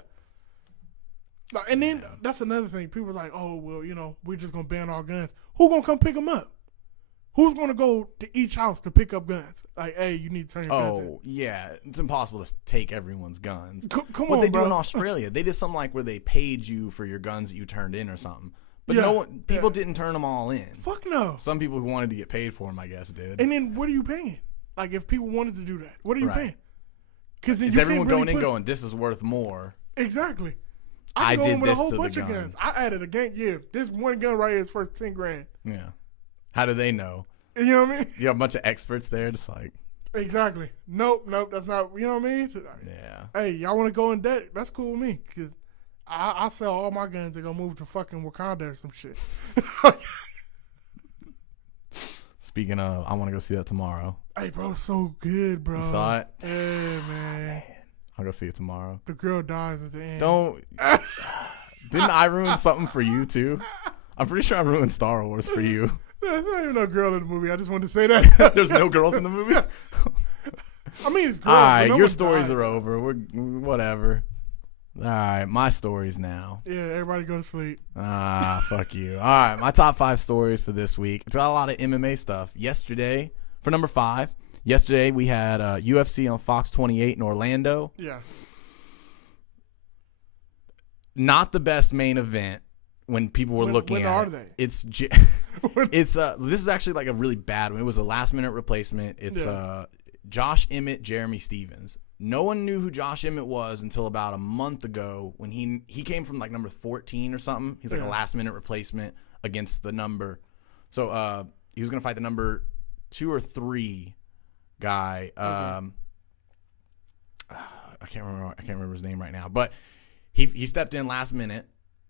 Like, and then that's another thing. People are like, oh, well, we're just going to ban all guns. Who going to come pick them up? Who's going to go to each house to pick up guns? Like, hey, you need to turn your guns in. Oh, yeah. It's impossible to take everyone's guns. Come What on, they bro. do in Australia, they did something like where they paid you for your guns that you turned in or something. But Yeah, people yeah. didn't turn them all in. Fuck no. Some people who wanted to get paid for them, I guess, did. And then what are you paying? Like, if people wanted to do that, what are you Right. paying? Because Is everyone going in going, this is worth more? Exactly. I I go did in with a this whole to the bunch of gun. guns. I added a gun. Yeah, this one gun right here is worth 10 grand. Yeah. How do they know? You know what I mean? You have a bunch of experts there, just like, Exactly. Nope, that's not. You know what I mean? yeah. Hey, y'all want to go in debt? That's cool with me. Cause I sell all my guns and go move to fucking Wakanda or some shit. Speaking of, I want to go see that tomorrow. Hey, bro, it's so good, bro. You saw it? Yeah, man. I'll go see it tomorrow. The girl dies at the end. Don't. Didn't I ruin something for you too? I'm pretty sure I ruined Star Wars for you. There's not even no girl in the movie. I just wanted to say that. There's no girls in the movie. I mean, it's girls. All right, but no your one stories died. are over. We're whatever. All right, my stories now. Yeah, everybody go to sleep. Fuck you. All right, my top 5 stories for this week. It's got a lot of MMA stuff. Yesterday, for number 5, yesterday we had UFC on Fox 28 in Orlando. Yeah. Not the best main event when people were looking when at are it. they? It's this is actually like a really bad one. It was a last minute replacement. It's Josh Emmett, Jeremy Stevens. No one knew who Josh Emmett was until about a month ago when he came from like number 14 or something. He's like a last minute replacement against the number. So he was gonna fight the number 2 or 3 guy. I can't remember his name right now, but he stepped in last minute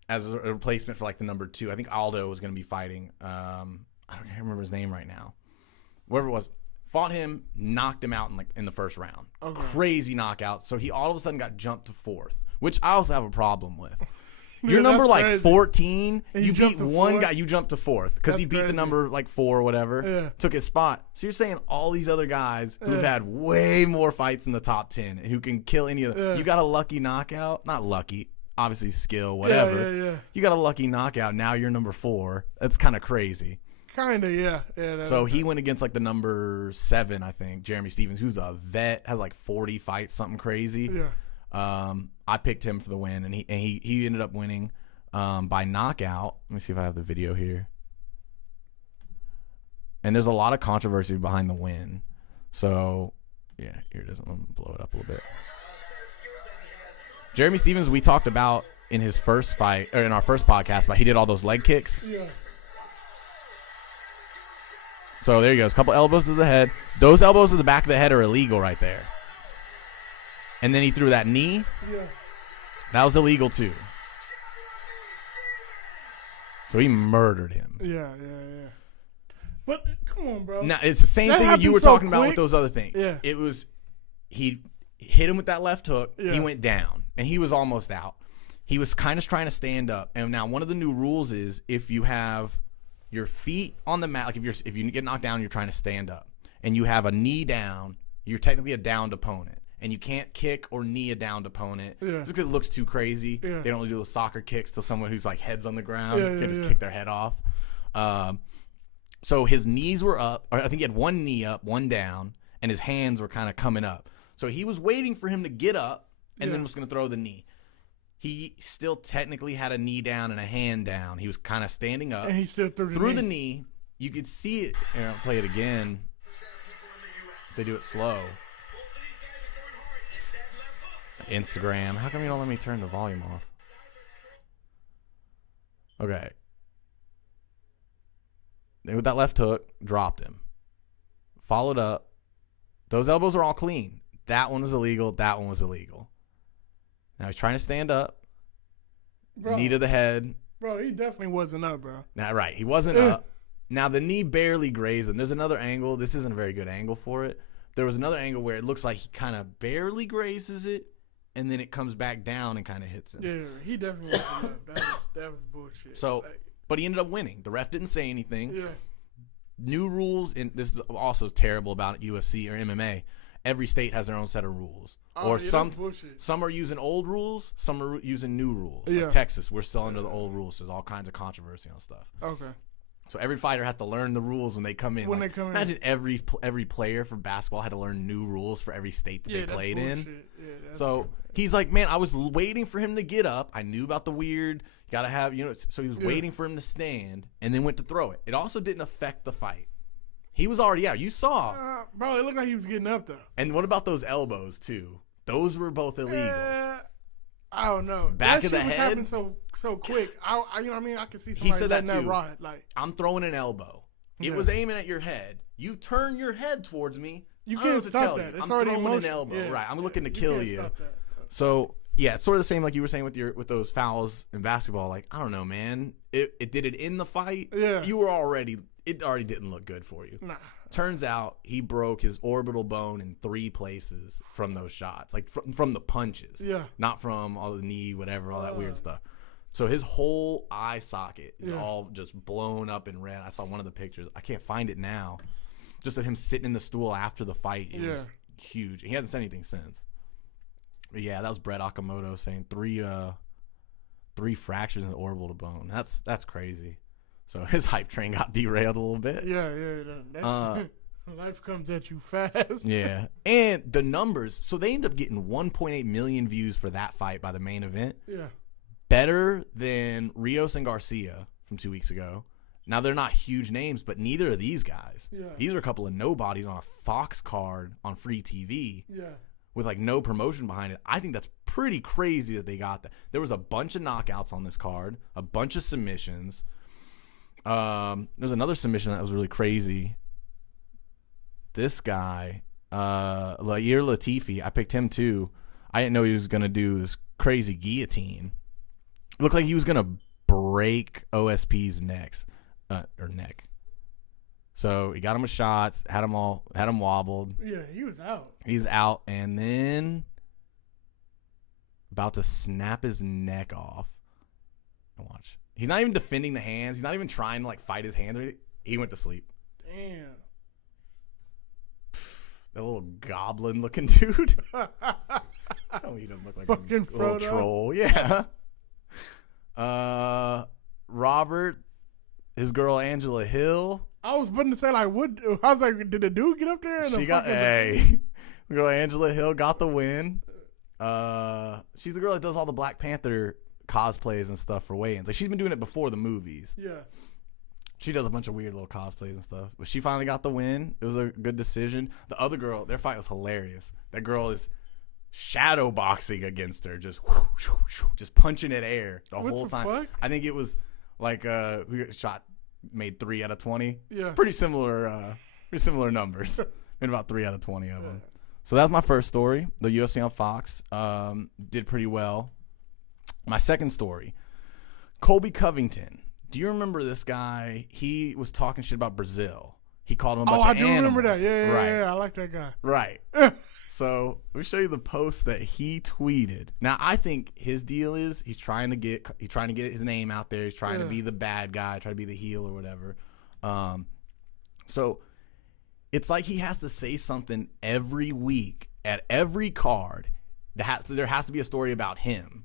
as a replacement for like the number 2. I think Aldo was gonna be fighting. I can't remember his name right now. Whoever it was. Fought him, knocked him out in the first round. Okay. Crazy knockout. So he all of a sudden got jumped to 4th, which I also have a problem with. You're number like crazy. 14. And you beat one guy. You jumped to 4th because he beat the number like 4 or whatever. Yeah. Took his spot. So you're saying all these other guys who've had way more fights in the top 10 and who can kill any of them. You got a lucky knockout. Not lucky. Obviously skill, whatever. Yeah. You got a lucky knockout. Now you're number 4. That's kind of crazy. Kinda, yeah. So he went against like the number 7, I think, Jeremy Stevens, who's a vet, has like 40 fights, something crazy. Yeah. I picked him for the win, and he ended up winning by knockout. Let me see if I have the video here. And there's a lot of controversy behind the win. So yeah, here it is. I'm gonna blow it up a little bit. Jeremy Stevens, we talked about in his first fight, or in our first podcast, but he did all those leg kicks. Yeah. So there he goes. A couple elbows to the head. Those elbows to the back of the head are illegal right there. And then he threw that knee. Yeah. That was illegal too. So he murdered him. Yeah. But come on, bro. Now it's the same thing that you were talking about with those other things. Yeah. It was he hit him with that left hook. Yeah. He went down and he was almost out. He was kind of trying to stand up. And now one of the new rules is if you have your feet on the mat, like if you get knocked down, you're trying to stand up, and you have a knee down, you're technically a downed opponent, and you can't kick or knee a downed opponent just because it looks too crazy. They don't really do those soccer kicks to someone who's like heads on the ground. You can just kick their head off. So his knees were up, or I think he had one knee up, one down, and his hands were kind of coming up. So he was waiting for him to get up, and then was going to throw the knee. He still technically had a knee down and a hand down. He was kind of standing up. And he still threw the knee. You could see it. Here, I'll play it again. They do it slow. Instagram. How come you don't let me turn the volume off? Okay. With that left hook, dropped him. Followed up. Those elbows are all clean. That one was illegal. That one was illegal. Now he's trying to stand up. Bro, knee to the head. Bro, he definitely wasn't up, bro. Now, right. He wasn't up. Now the knee barely grazed him. There's another angle. This isn't a very good angle for it. There was another angle where it looks like he kind of barely grazes it, and then it comes back down and kind of hits him. Yeah, he definitely wasn't up. That was bullshit. So, but he ended up winning. The ref didn't say anything. Yeah. New rules, and this is also terrible about UFC or MMA. Every state has their own set of rules. Or some are using old rules, some are using new rules. Yeah. Like Texas, we're still under the old rules. So there's all kinds of controversy on stuff. Okay. So every fighter has to learn the rules when they come in. Imagine every player for basketball had to learn new rules for every state that they played in. Yeah, so he's like, man, I was waiting for him to get up. I knew about the weird. You gotta have, So he was waiting for him to stand, and then went to throw it. It also didn't affect the fight. He was already out. You saw, bro. It looked like he was getting up though. And what about those elbows too? Those were both illegal. I don't know. Back of the shit was head. happening so quick. You know what I mean? I can see somebody He said that letting too. ride. Like, I'm throwing an elbow. It Yeah. was aiming at your head. You turn your head towards me. you I don't know can't what to stop tell that. you. It's I'm already throwing emotion. an elbow. Yeah. Right. I'm looking to You kill can't you. stop that. So yeah, it's sort of the same like you were saying with those fouls in basketball. Like, I don't know, man. It did it in the fight. Yeah. It already didn't look good for you. Nah. Turns out he broke his orbital bone in 3 places from those shots, like from the punches. Yeah. Not from all the knee, whatever, all that weird stuff. So his whole eye socket is all just blown up in red. I saw one of the pictures. I can't find it now. Just of him sitting in the stool after the fight. It was huge. He hasn't said anything since. But yeah, that was Brett Okamoto saying 3 fractures in the orbital bone. That's crazy. So his hype train got derailed a little bit. Yeah. Life comes at you fast. Yeah. And the numbers, so they ended up getting 1.8 million views for that fight by the main event. Yeah. Better than Rios and Garcia from 2 weeks ago. Now, they're not huge names, but neither of these guys. Yeah. These are a couple of nobodies on a Fox card on free TV. Yeah. With like no promotion behind it. I think that's pretty crazy that they got that. There was a bunch of knockouts on this card, a bunch of submissions. There's another submission that was really crazy. This guy, Yair Latifi, I picked him too. I didn't know he was going to do this crazy guillotine. It looked like he was going to break OSP's neck. So he got him a shot, had him wobbled. Yeah, he was out. He's out, and then about to snap his neck off. Watch. He's not even defending the hands. He's not even trying to like fight his hands or anything. He went to sleep. Damn. That little goblin-looking dude. Tell me he doesn't look like Fucking a little Frodo. troll. Yeah. Robert, his girl Angela Hill. I was about to say, like, what? I was like, did the dude get up there? And She got the girl Angela Hill got the win. She's the girl that does all the Black Panther cosplays and stuff for weigh-ins. Like, she's been doing it before the movies. Yeah. She does a bunch of weird little cosplays and stuff. But she finally got the win. It was a good decision. The other girl, their fight was hilarious. That girl is shadow boxing against her, just just punching at air the whole time. Fuck? I think it was like made 3 out of 20. Yeah. Pretty similar numbers. Made about 3 out of 20 of them. So that's my first story. The UFC on Fox did pretty well. My second story, Colby Covington. Do you remember this guy? He was talking shit about Brazil. He called him a bunch of animals. I do remember that. Yeah, right. yeah. I like that guy. Right. So let me show you the post that he tweeted. Now I think his deal is he's trying to get his name out there. He's trying to be the bad guy, trying to be the heel or whatever. So it's like he has to say something every week at every card. There has to be a story about him,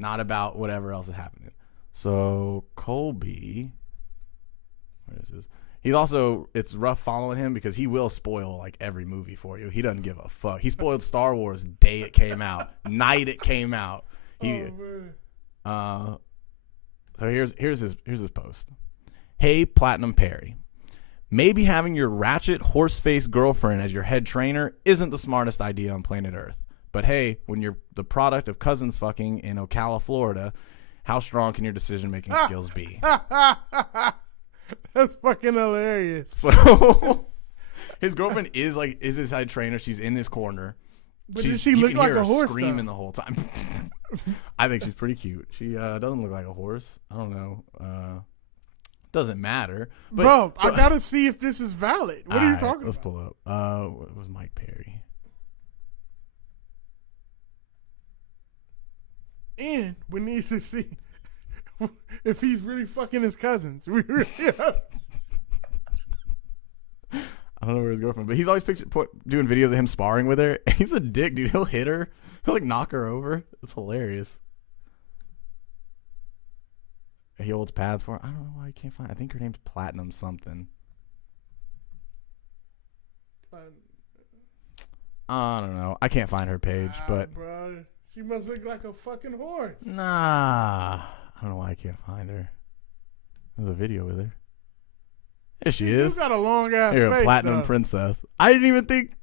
not about whatever else is happening. So Colby, where is this? He's also, it's rough following him because he will spoil like every movie for you. He doesn't give a fuck. He spoiled Star Wars day it came out, night it came out. So here's his post. Hey, Platinum Perry. Maybe having your ratchet horse-faced girlfriend as your head trainer isn't the smartest idea on planet Earth. But hey, when you're the product of cousins fucking in Ocala, Florida, how strong can your decision-making skills be? That's fucking hilarious. So his girlfriend is his head trainer. She's in his corner. But does she look like a horse? Screaming the whole time. I think she's pretty cute. She doesn't look like a horse. I don't know. Doesn't matter. But, bro, I gotta see if this is valid. What are you talking let's about? Let's pull up. What was Mike Perry? And we need to see if he's really fucking his cousins. We really I don't know where his girlfriend, but he's always doing videos of him sparring with her. He's a dick, dude. He'll hit her. He'll like knock her over. It's hilarious. He holds pads for her. I don't know why I can't find. I think her name's Platinum something. I don't know. I can't find her page, but bro, she must look like a fucking horse. Nah. I don't know why I can't find her. There's a video with her. There she is. You got a long ass You're face, a platinum though. princess. I didn't even think.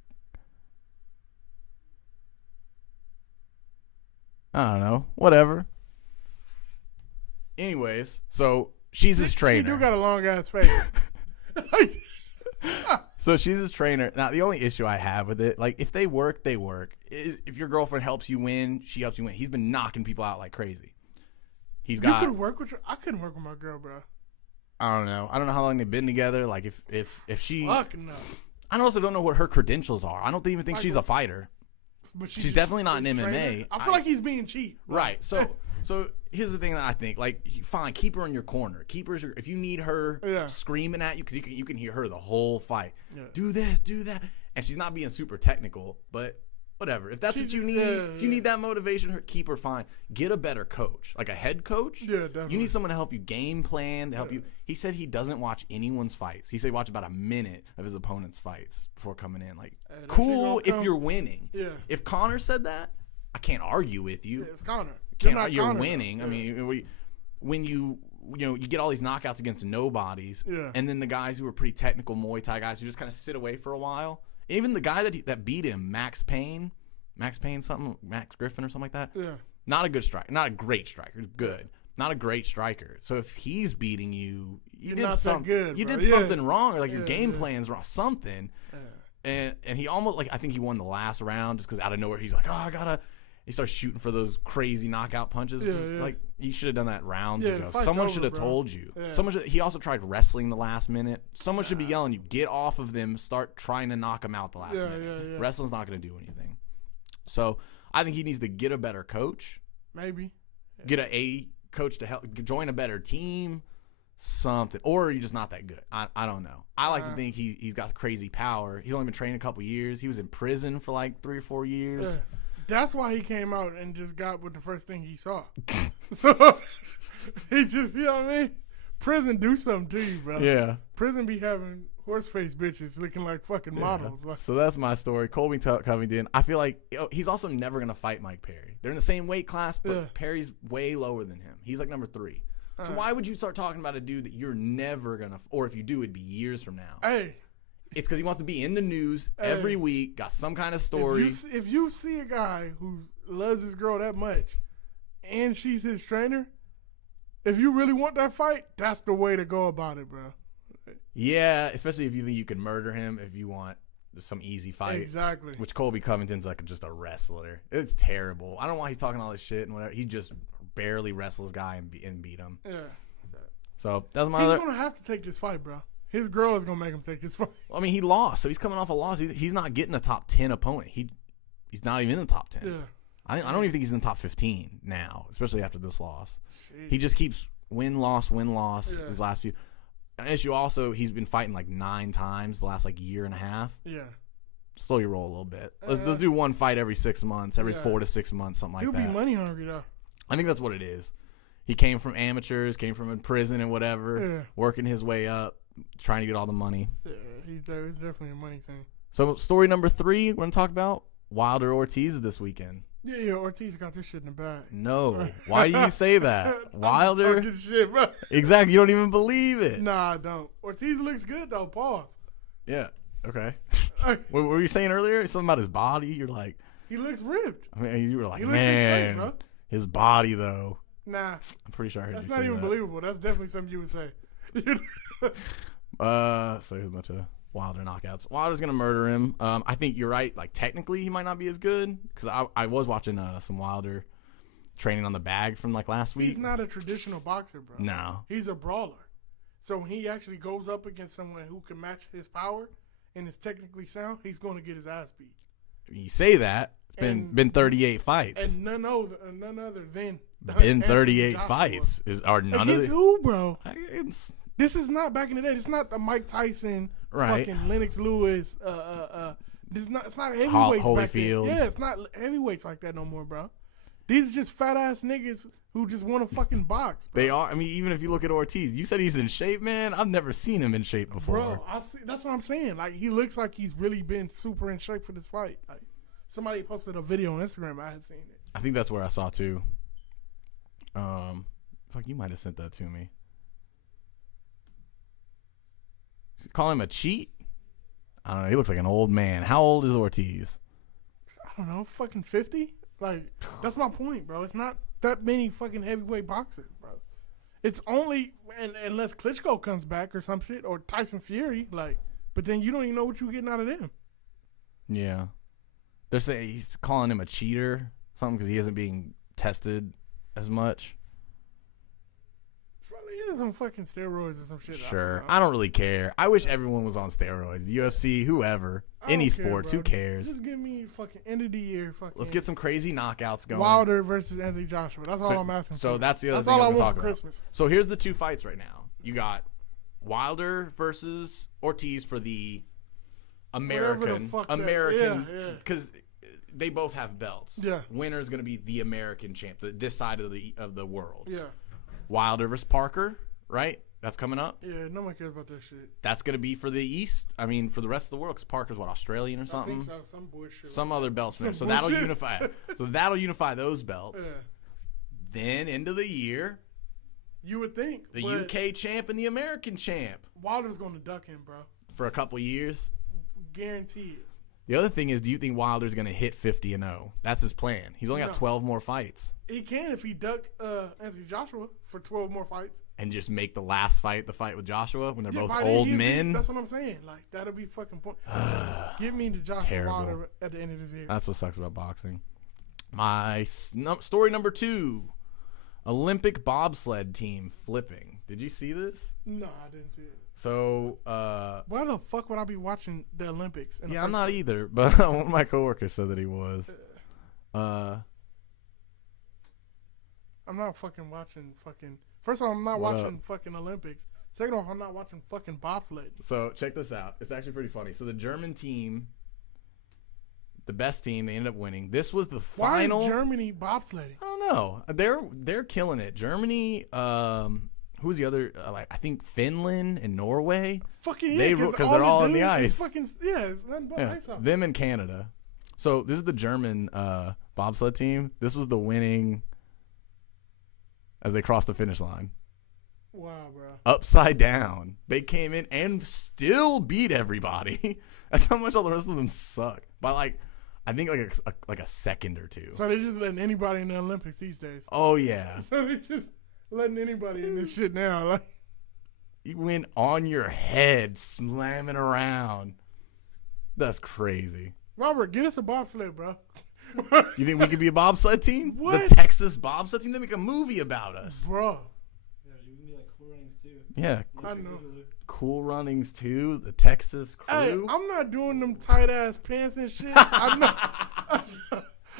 I don't know. Whatever. Anyways, so she's his trainer. She do got a long ass face. So she's his trainer. Now, the only issue I have with it, like, if they work, they work. If your girlfriend helps you win, she helps you win. He's been knocking people out like crazy. He's got. You could work with her. I couldn't work with my girl, bro. I don't know. I don't know how long they've been together. Like, if she. Fuck no. I also don't know what her credentials are. I don't even think she's a fighter. But she's definitely not in MMA. I feel like he's being cheap. Bro. Right. So here's the thing that I think. Like, fine, keep her in your corner. Keep her if you need her screaming at you, because you can hear her the whole fight. Yeah. Do this, do that, and she's not being super technical, but whatever. If that's what you need, if you need that motivation, keep her fine. Get a better coach, like a head coach. Yeah, definitely. You need someone to help you game plan, to help you. He said he doesn't watch anyone's fights. He said he watched about a minute of his opponent's fights before coming in. Like, cool if you're winning. Yeah. If Conor said that, I can't argue with you. Yeah, it's Conor. You're winning. Yeah. I mean, when you get all these knockouts against nobodies, and then the guys who are pretty technical Muay Thai guys who just kind of sit away for a while. Even the guy that beat him, Max Griffin or something like that. Yeah. Not a good striker. Not a great striker. Good. Not a great striker. So if he's beating you, you did something wrong, or like your game plan's wrong, something. Yeah. And he almost, like, I think he won the last round just because out of nowhere he's like, he starts shooting for those crazy knockout punches. Like, you should have done that rounds ago. Someone should have told you. Yeah. He also tried wrestling the last minute. Someone should be yelling you, get off of them, start trying to knock them out the last minute. Yeah. Wrestling's not going to do anything. So I think he needs to get a better coach. Maybe. Yeah. Get a coach to help, join a better team, something. Or you're just not that good. I don't know. I like to think he's got crazy power. He's only been training a couple years. He was in prison for like 3 or 4 years. Yeah. That's why he came out and just got with the first thing he saw. So he just, you know what I mean? Prison do something to you, bro. Yeah. Prison be having horse-faced bitches looking like fucking models. Like, so that's my story. Colby Covington. I feel like he's also never going to fight Mike Perry. They're in the same weight class, but Perry's way lower than him. He's like number 3. So why would you start talking about a dude that you're never going to, or if you do, it'd be years from now? Hey. It's because he wants to be in the news every week, got some kind of story. If you see a guy who loves his girl that much and she's his trainer, if you really want that fight, that's the way to go about it, bro. Yeah, especially if you think you can murder him, if you want some easy fight. Exactly. Which Colby Covington's like just a wrestler. It's terrible. I don't know why he's talking all this shit and whatever. He just barely wrestles guy and beat him. Yeah. So that's my He's going to have to take this fight, bro. His girl is going to make him take his fight. I mean, he lost, so he's coming off a loss. He's not getting a top 10 opponent. He's not even in the top 10. Yeah. I don't even think he's in the top 15 now, especially after this loss. Jeez. He just keeps win-loss his last few. An issue also, he's been fighting like 9 times the last like year and a half. Yeah. Slow your roll a little bit. Let's do one fight every 6 months, every 4 to 6 months, something like that. He'll be money hungry, though. I think that's what it is. He came from amateurs, came from in prison and whatever, working his way up, trying to get all the money. Yeah, he's definitely a money thing. So story number 3 we're going to talk about, Wilder Ortiz this weekend. Yeah, Ortiz got this shit in the bag. No. Why do you say that? Wilder? I'm talking shit, bro. Exactly. You don't even believe it. Nah, I don't. Ortiz looks good, though. Pause. Yeah. Okay. What were you saying earlier? Something about his body? You're like... He looks ripped. I mean, you were like, man, shape, his body, though. Nah. I'm pretty sure I heard you say that. That's not even believable. That's definitely something you would say. So here's a bunch of Wilder knockouts. Wilder's gonna murder him. I think you're right. Like, technically, he might not be as good because I was watching some Wilder training on the bag from like last week. He's not a traditional boxer, bro. No, he's a brawler. So when he actually goes up against someone who can match his power and is technically sound, he's going to get his ass beat. You say that. It's been 38 fights. And none other than been 38 fights. Are none against of the who, bro? This is not back in the day. It's not the Mike Tyson, fucking Lennox Lewis. It's not heavyweights back then. Yeah, it's not heavyweights like that no more, bro. These are just fat ass niggas who just want to fucking box. Bro. They are. I mean, even if you look at Ortiz, you said he's in shape, man. I've never seen him in shape before. Bro, that's what I'm saying. Like, he looks like he's really been super in shape for this fight. Like, somebody posted a video on Instagram. I had seen it. I think that's where I saw too. Fuck, you might have sent that to me. Call him a cheat? I don't know. He looks like an old man. How old is Ortiz? I don't know. Fucking 50? Like, that's my point, bro. It's not that many fucking heavyweight boxers, bro. It's only unless Klitschko comes back or some shit, or Tyson Fury, like. But then you don't even know what you're getting out of them. Yeah. They're saying he's calling him a cheater, something because he isn't being tested as much. Probably is some fucking steroids or some shit. Sure. I don't really care. I wish everyone was on steroids. UFC, whoever. Any sports, who cares? Just give me fucking end of the year fucking. Let's get some crazy knockouts going. Wilder versus Anthony Joshua. That's all I'm asking for. So that's the other That's thing all I I'm want talking for about. Christmas. So here's the two fights right now. You got Wilder versus Ortiz for the American, fuck that- American, yeah. because they both have belts. Yeah. Winner is going to be the American champ, this side of the world. Yeah. Wilder versus Parker, right? That's coming up. Yeah, no one cares about that shit. That's going to be for the East. I mean, for the rest of the world, because Parker's what, Australian or something? I think so. Some bullshit. Some other belts. Some So that'll bullshit. unify. So that'll unify those belts. Yeah. Then end of the year, You would think. the but UK champ and the American champ Wilder's going to duck him, bro. for a couple years. Guaranteed. The other thing is, do you think Wilder's going to hit 50-0? That's his plan. He's only got No. 12 more fights. He can if he duck Anthony Joshua for 12 more fights. And just make the last fight the fight with Joshua when they're Yeah, both by then old he'd be- men. That's what I'm saying. Like, that'll be fucking point. Give me the Joshua Terrible. Wilder at the end of this year. That's what sucks about boxing. My story number 2. Olympic bobsled team flipping. Did you see this? No, I didn't see it. So, Why the fuck would I be watching the Olympics? In the yeah, I'm first not place? either, but one of my coworkers said that he was. I'm not fucking watching fucking. First of all, I'm not What watching up? fucking Olympics. Second of all, I'm not watching fucking bobsled. So check this out. It's actually pretty funny. So the German team, the best team, they ended up winning. This was the Why final. is Germany bobsledding? I don't know. They're killing it. Germany. Who's the other? I think Finland and Norway. Fucking They yeah, ru- 'cause they're all on the dudes is ice. Fucking yeah, it's nothing but Yeah, ice out. them and Canada. So this is the German bobsled team. This was the winning as they crossed the finish line. Wow, bro. Upside down. They came in and still beat everybody. That's how much all the rest of them suck. By I think like a second or two. So they're just letting anybody in the Olympics these days. Oh yeah. So they're just letting anybody in this shit now. Like, You went on your head slamming around. That's crazy. Robert, get us a bobsled, bro. You think we could be a bobsled team? What? The Texas bobsled team? They make a movie about us. Bro, Yeah, you can be like Cool Runnings too. Yeah. I know. Cool Runnings too. The Texas Hey, crew. I'm not doing them tight ass pants and shit. I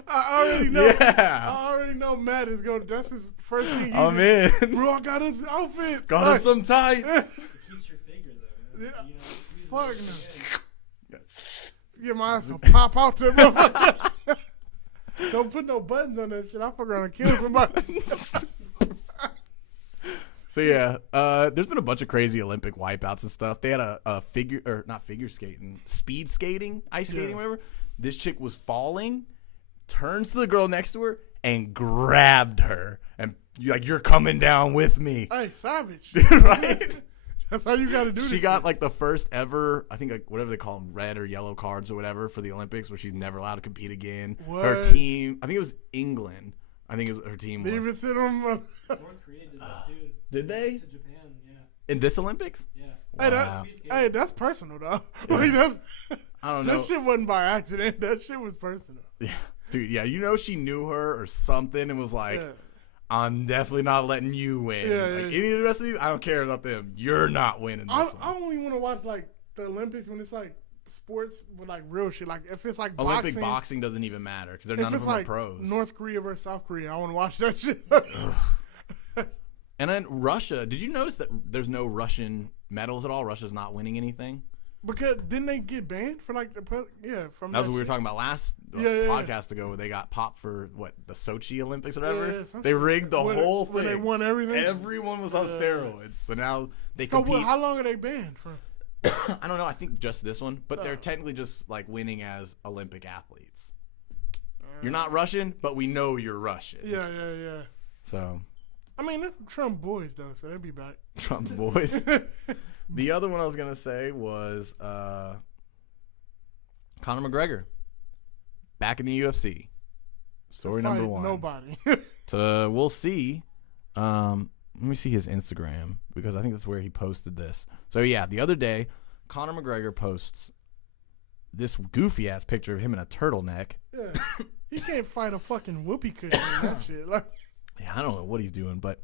already know. Yeah. I already know Matt is going. That's his first thing. I'm in. Bro, I got his outfit. Got us some tights. It keeps your figure though. Man. Yeah. You know, squeeze Fuck it no. Get my ass will pop out there, motherfucker. Don't put no buttons on that shit. I'll fuck around and kill somebody. So yeah, there's been a bunch of crazy Olympic wipeouts and stuff. They had a speed skating, ice skating, Yeah. whatever. This chick was falling, turns to the girl next to her and grabbed her, and you're coming down with me, Hey, savage. right? That's how you got to do this. She got like the first ever, I think whatever they call them, red or yellow cards or whatever for the Olympics, where she's never allowed to compete again. Her What? team, I think it was England. I think her team Leave was. it to them. North Korea did that too. Did they To Japan, yeah. in this Olympics? Yeah. Hey, Wow. hey, that's personal though. Like, I don't know. that shit wasn't by accident. That shit was personal. Yeah, dude. Yeah, she knew her or something and was like, Yeah. "I'm definitely not letting you win. Yeah, like, yeah. any of the rest of these, I don't care about them. You're not winning this I one." only want to watch like the Olympics when it's like sports with like real shit. Like if it's like Olympic boxing, boxing doesn't even matter because if none of it's them like are pros. North Korea versus South Korea, I want to watch that shit. And then Russia. Did you notice that there's no Russian medals at all? Russia's not winning anything. Because didn't they get banned for like the from That was that what we were shit? talking about last Yeah. podcast ago. Where they got popped for the Sochi Olympics or whatever. Yeah, some they shit. rigged the When- whole thing. when they won everything. Everyone was on Yeah. steroids. So now they So compete. how long are they banned from? I don't know. I think just this one, but they're Oh. technically just like winning as Olympic athletes. You're not Russian, but we know you're Russian. Yeah. So I mean, they're Trump boys though, so they'll be back. Trump boys. The other one I was gonna say was Conor McGregor back in the UFC. Story Fight number 1. Nobody. We'll see. Let me see his Instagram because I think that's where he posted this. So yeah, the other day, Conor McGregor posts this goofy ass picture of him in a turtleneck. Yeah. He can't fight a fucking whoopee cushion and that shit. Like, Yeah, I don't know what he's doing, but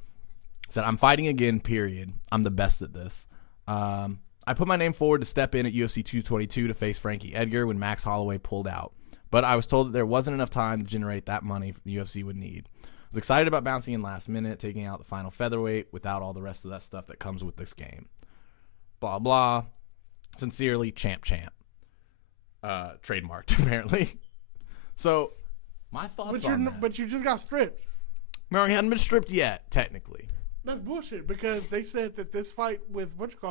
said, I'm fighting again, period. I'm the best at this. I put my name forward to step in at UFC 222 to face Frankie Edgar when Max Holloway pulled out. But I was told that there wasn't enough time to generate that money the UFC would need. I was excited about bouncing in last minute, taking out the final featherweight without all the rest of that stuff that comes with this game. Blah, blah. Sincerely, Champ. Trademarked, apparently. So, my thoughts on that. But you just got stripped. No, he hadn't been stripped yet, technically. That's bullshit because they said that this fight with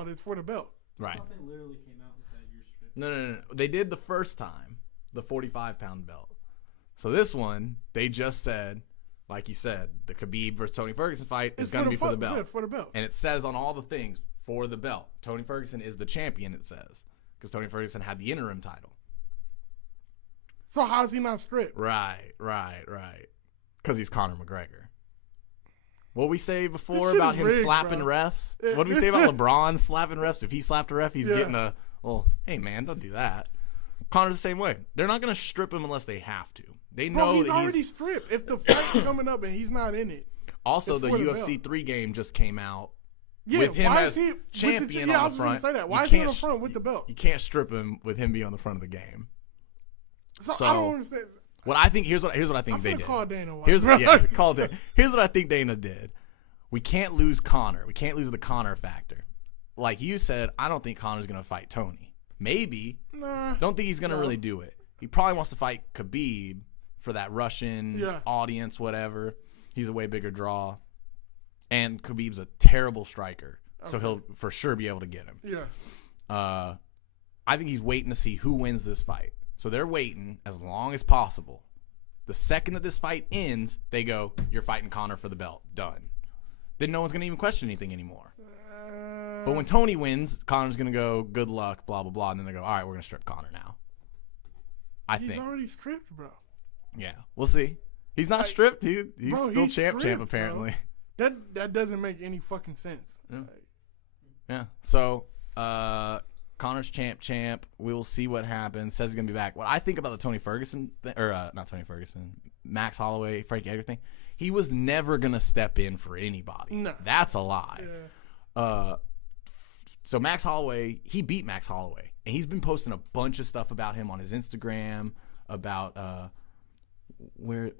is for the belt. I Right. thought they literally came out and said you're stripped. No. They did the first time, the 45-pound belt. So this one, they just said, like you said, the Khabib versus Tony Ferguson fight is going to be for the belt. Yeah, for the belt. And it says on all the things, for the belt. Tony Ferguson is the champion, it says. Because Tony Ferguson had the interim title. So how is he not stripped? Right. Because he's Conor McGregor. What we say before shit about is him rigged, slapping bro. refs? What did we say about LeBron slapping refs? If he slapped a ref, he's Yeah. getting a, well, hey, man, don't do that. Conor's the same way. They're not going to strip him unless they have to. They know Bro, he's that already stripped. If the fight coming up and he's not in it. Also, it's the for the UFC belt. 3 game just came out Yeah, with him why as is he champion I on was the gonna front. say that. Why You is he on can't the front with the belt? You can't strip him with him being on the front of the game. So I don't understand. What I think, here's what I think I'm they finna did. call Dana White. Here's what I think Dana did. We can't lose Conor. We can't lose the Conor factor. Like you said, I don't think Conor's gonna fight Tony. Maybe. Nah. Don't think he's gonna No. really do it. He probably wants to fight Khabib for that Russian Yeah. audience, whatever. He's a way bigger draw. And Khabib's a terrible striker. So he'll for sure be able to get him. Yeah. I think he's waiting to see who wins this fight. So they're waiting as long as possible. The second that this fight ends, they go, you're fighting Conor for the belt. Done. Then no one's going to even question anything anymore. But when Tony wins, Conor's going to go, good luck, blah, blah, blah. And then they go, all right, we're going to strip Conor now. He's think. already stripped, bro. Yeah, we'll see. He's not stripped. He's Bro, still he's champ, stripped, apparently. bro. That doesn't make any fucking sense. Yeah. Like, Yeah. So, Conor's champ. We'll see what happens. Says he's going to be back. What I think about the Tony Ferguson, not Tony Ferguson, Max Holloway, Frankie Edgar thing, he was never going to step in for anybody. No. That's a lie. yeah. So Max Holloway, he beat Max Holloway. And he's been posting a bunch of stuff about him on his Instagram, about where's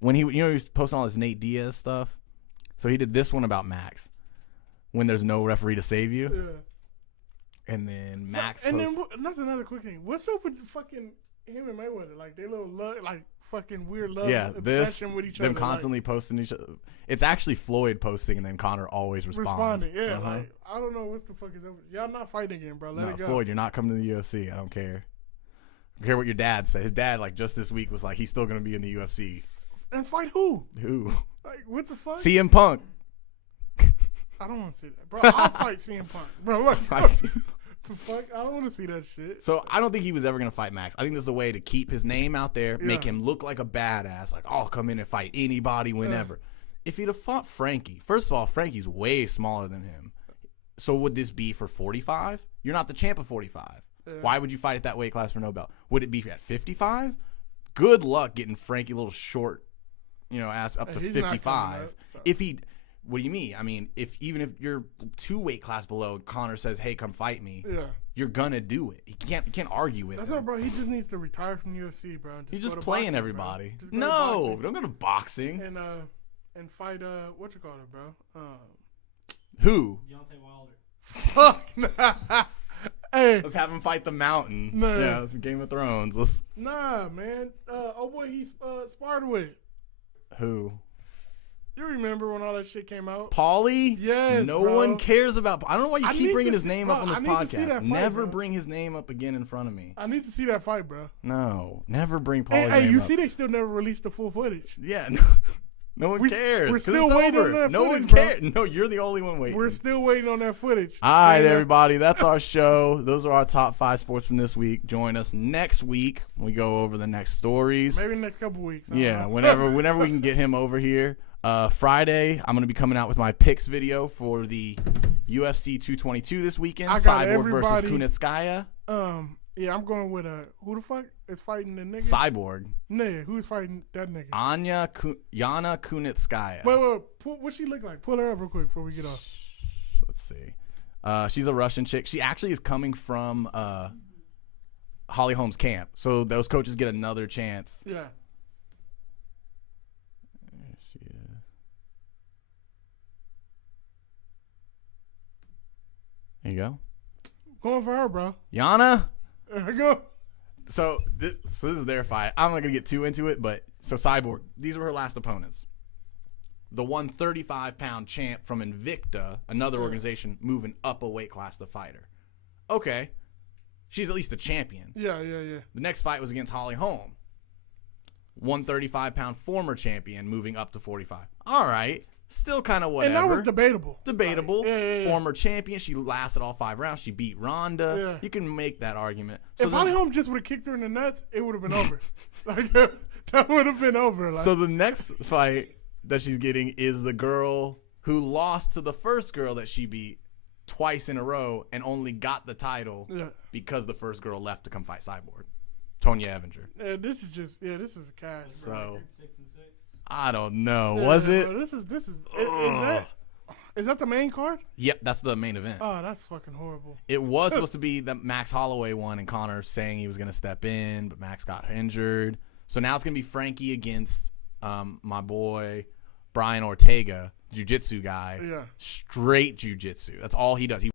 when he was posting all his Nate Diaz stuff. So he did this one about Max. When there's no referee to save you. Yeah. And then Max So, and then that's another quick thing. What's up with fucking him and Mayweather? Like they little love, like fucking weird love obsession with each other. them constantly posting each other. It's actually Floyd posting and then Conor always responds. responding. Yeah, like I don't know what the fuck is up. Y'all not fighting again, bro. Let No, it go. Floyd, you're not coming to the UFC. I don't care. I don't care what your dad said. His dad, like just this week, was like he's still gonna be in the UFC. And fight who? Who? Like what the fuck? CM Punk. I don't want to see that, bro. I'll fight CM Punk, bro. What I see. the fuck? I don't want to see that shit. So I don't think he was ever gonna fight Max. I think this is a way to keep his name out there, make Yeah. him look like a badass. Like I'll come in and fight anybody whenever. If he'd have fought Frankie, first of all, Frankie's way smaller than him. So would this be for 45? You're not the champ of 45. Why would you fight at that weight class for no belt? Would it be at 55? Good luck getting Frankie a little short, ass up to He's not coming 55. up, so. If he, what do you mean? I mean, even if you're 2 weight class below, Conor says, "Hey, come fight me." Yeah. You're gonna do it. You can't argue with That's him. what, bro. He just needs to retire from UFC, bro. He's go just to playing boxing, everybody. bro. Just go to No, boxing. don't go to boxing. And fight what you call it, bro? Who? Deontay Wilder. Fuck. Hey, Let's have him fight the Mountain. No. Yeah, it's Game of Thrones. Let's. nah, man. Boy, he sparred with. Who? You remember when all that shit came out? Paulie? Yes, No bro. one cares about. I don't know why you I keep need bringing to his see- name bro, up on this I need to see podcast. that fight, Never bro. bring his name up again in front of me. I need to see that fight, bro. No, never bring Paulie's Hey, name you up. see they still never released the full footage. Yeah. No one We- cares. we're 'cause still it's waiting over. on that No one footage, bro. cares. No, you're the only one waiting. We're still waiting on that footage. All right, Man, everybody. That's our show. Those are our top 5 sports from this week. Join us next week when we go over the next stories. Maybe next couple weeks. I don't Yeah, know. whenever we can get him over here. Friday, I'm gonna be coming out with my picks video for the UFC 222 this weekend. I got Cyborg versus everybody- Kunitskaya. Yeah, I'm going with who the fuck is fighting the nigga? Cyborg. Nigga, who's fighting that nigga? Yana Kunitskaya. Wait. What she look like? Pull her up real quick before we get off. Let's see. She's a Russian chick. She actually is coming from Holly Holm's camp, so those coaches get another chance. Yeah. There she is. There you go. Going for her, bro. Yana. There we go. So this is their fight. I'm not gonna get too into it, but so Cyborg, these were her last opponents. The 135-pound champ from Invicta, another organization, moving up a weight class to fight her. Okay, she's at least a champion. Yeah. The next fight was against Holly Holm, 135-pound former champion, moving up to 45. All right, still kind of whatever. And that was debatable. Debatable. Like, yeah. Former champion. She lasted all 5 rounds. She beat Ronda. Yeah. You can make that argument. If then- Holly Holm just would have kicked her in the nuts, it would have been over. Like that would have been over. Like, So the next fight that she's getting is the girl who lost to the first girl that she beat twice in a row and only got the title yeah. because the first girl left to come fight Cyborg, Tonya Evinger. Yeah, this is cash. Bro. So 6-6. I don't know. Yeah, Was it? bro, this is is that the main card? Yep, that's the main event. Oh, that's fucking horrible. It was supposed to be the Max Holloway one, and Connor saying he was going to step in, but Max got injured. So now it's going to be Frankie against my boy Brian Ortega, jiu-jitsu guy. Yeah. Straight jiu-jitsu. That's all he does. He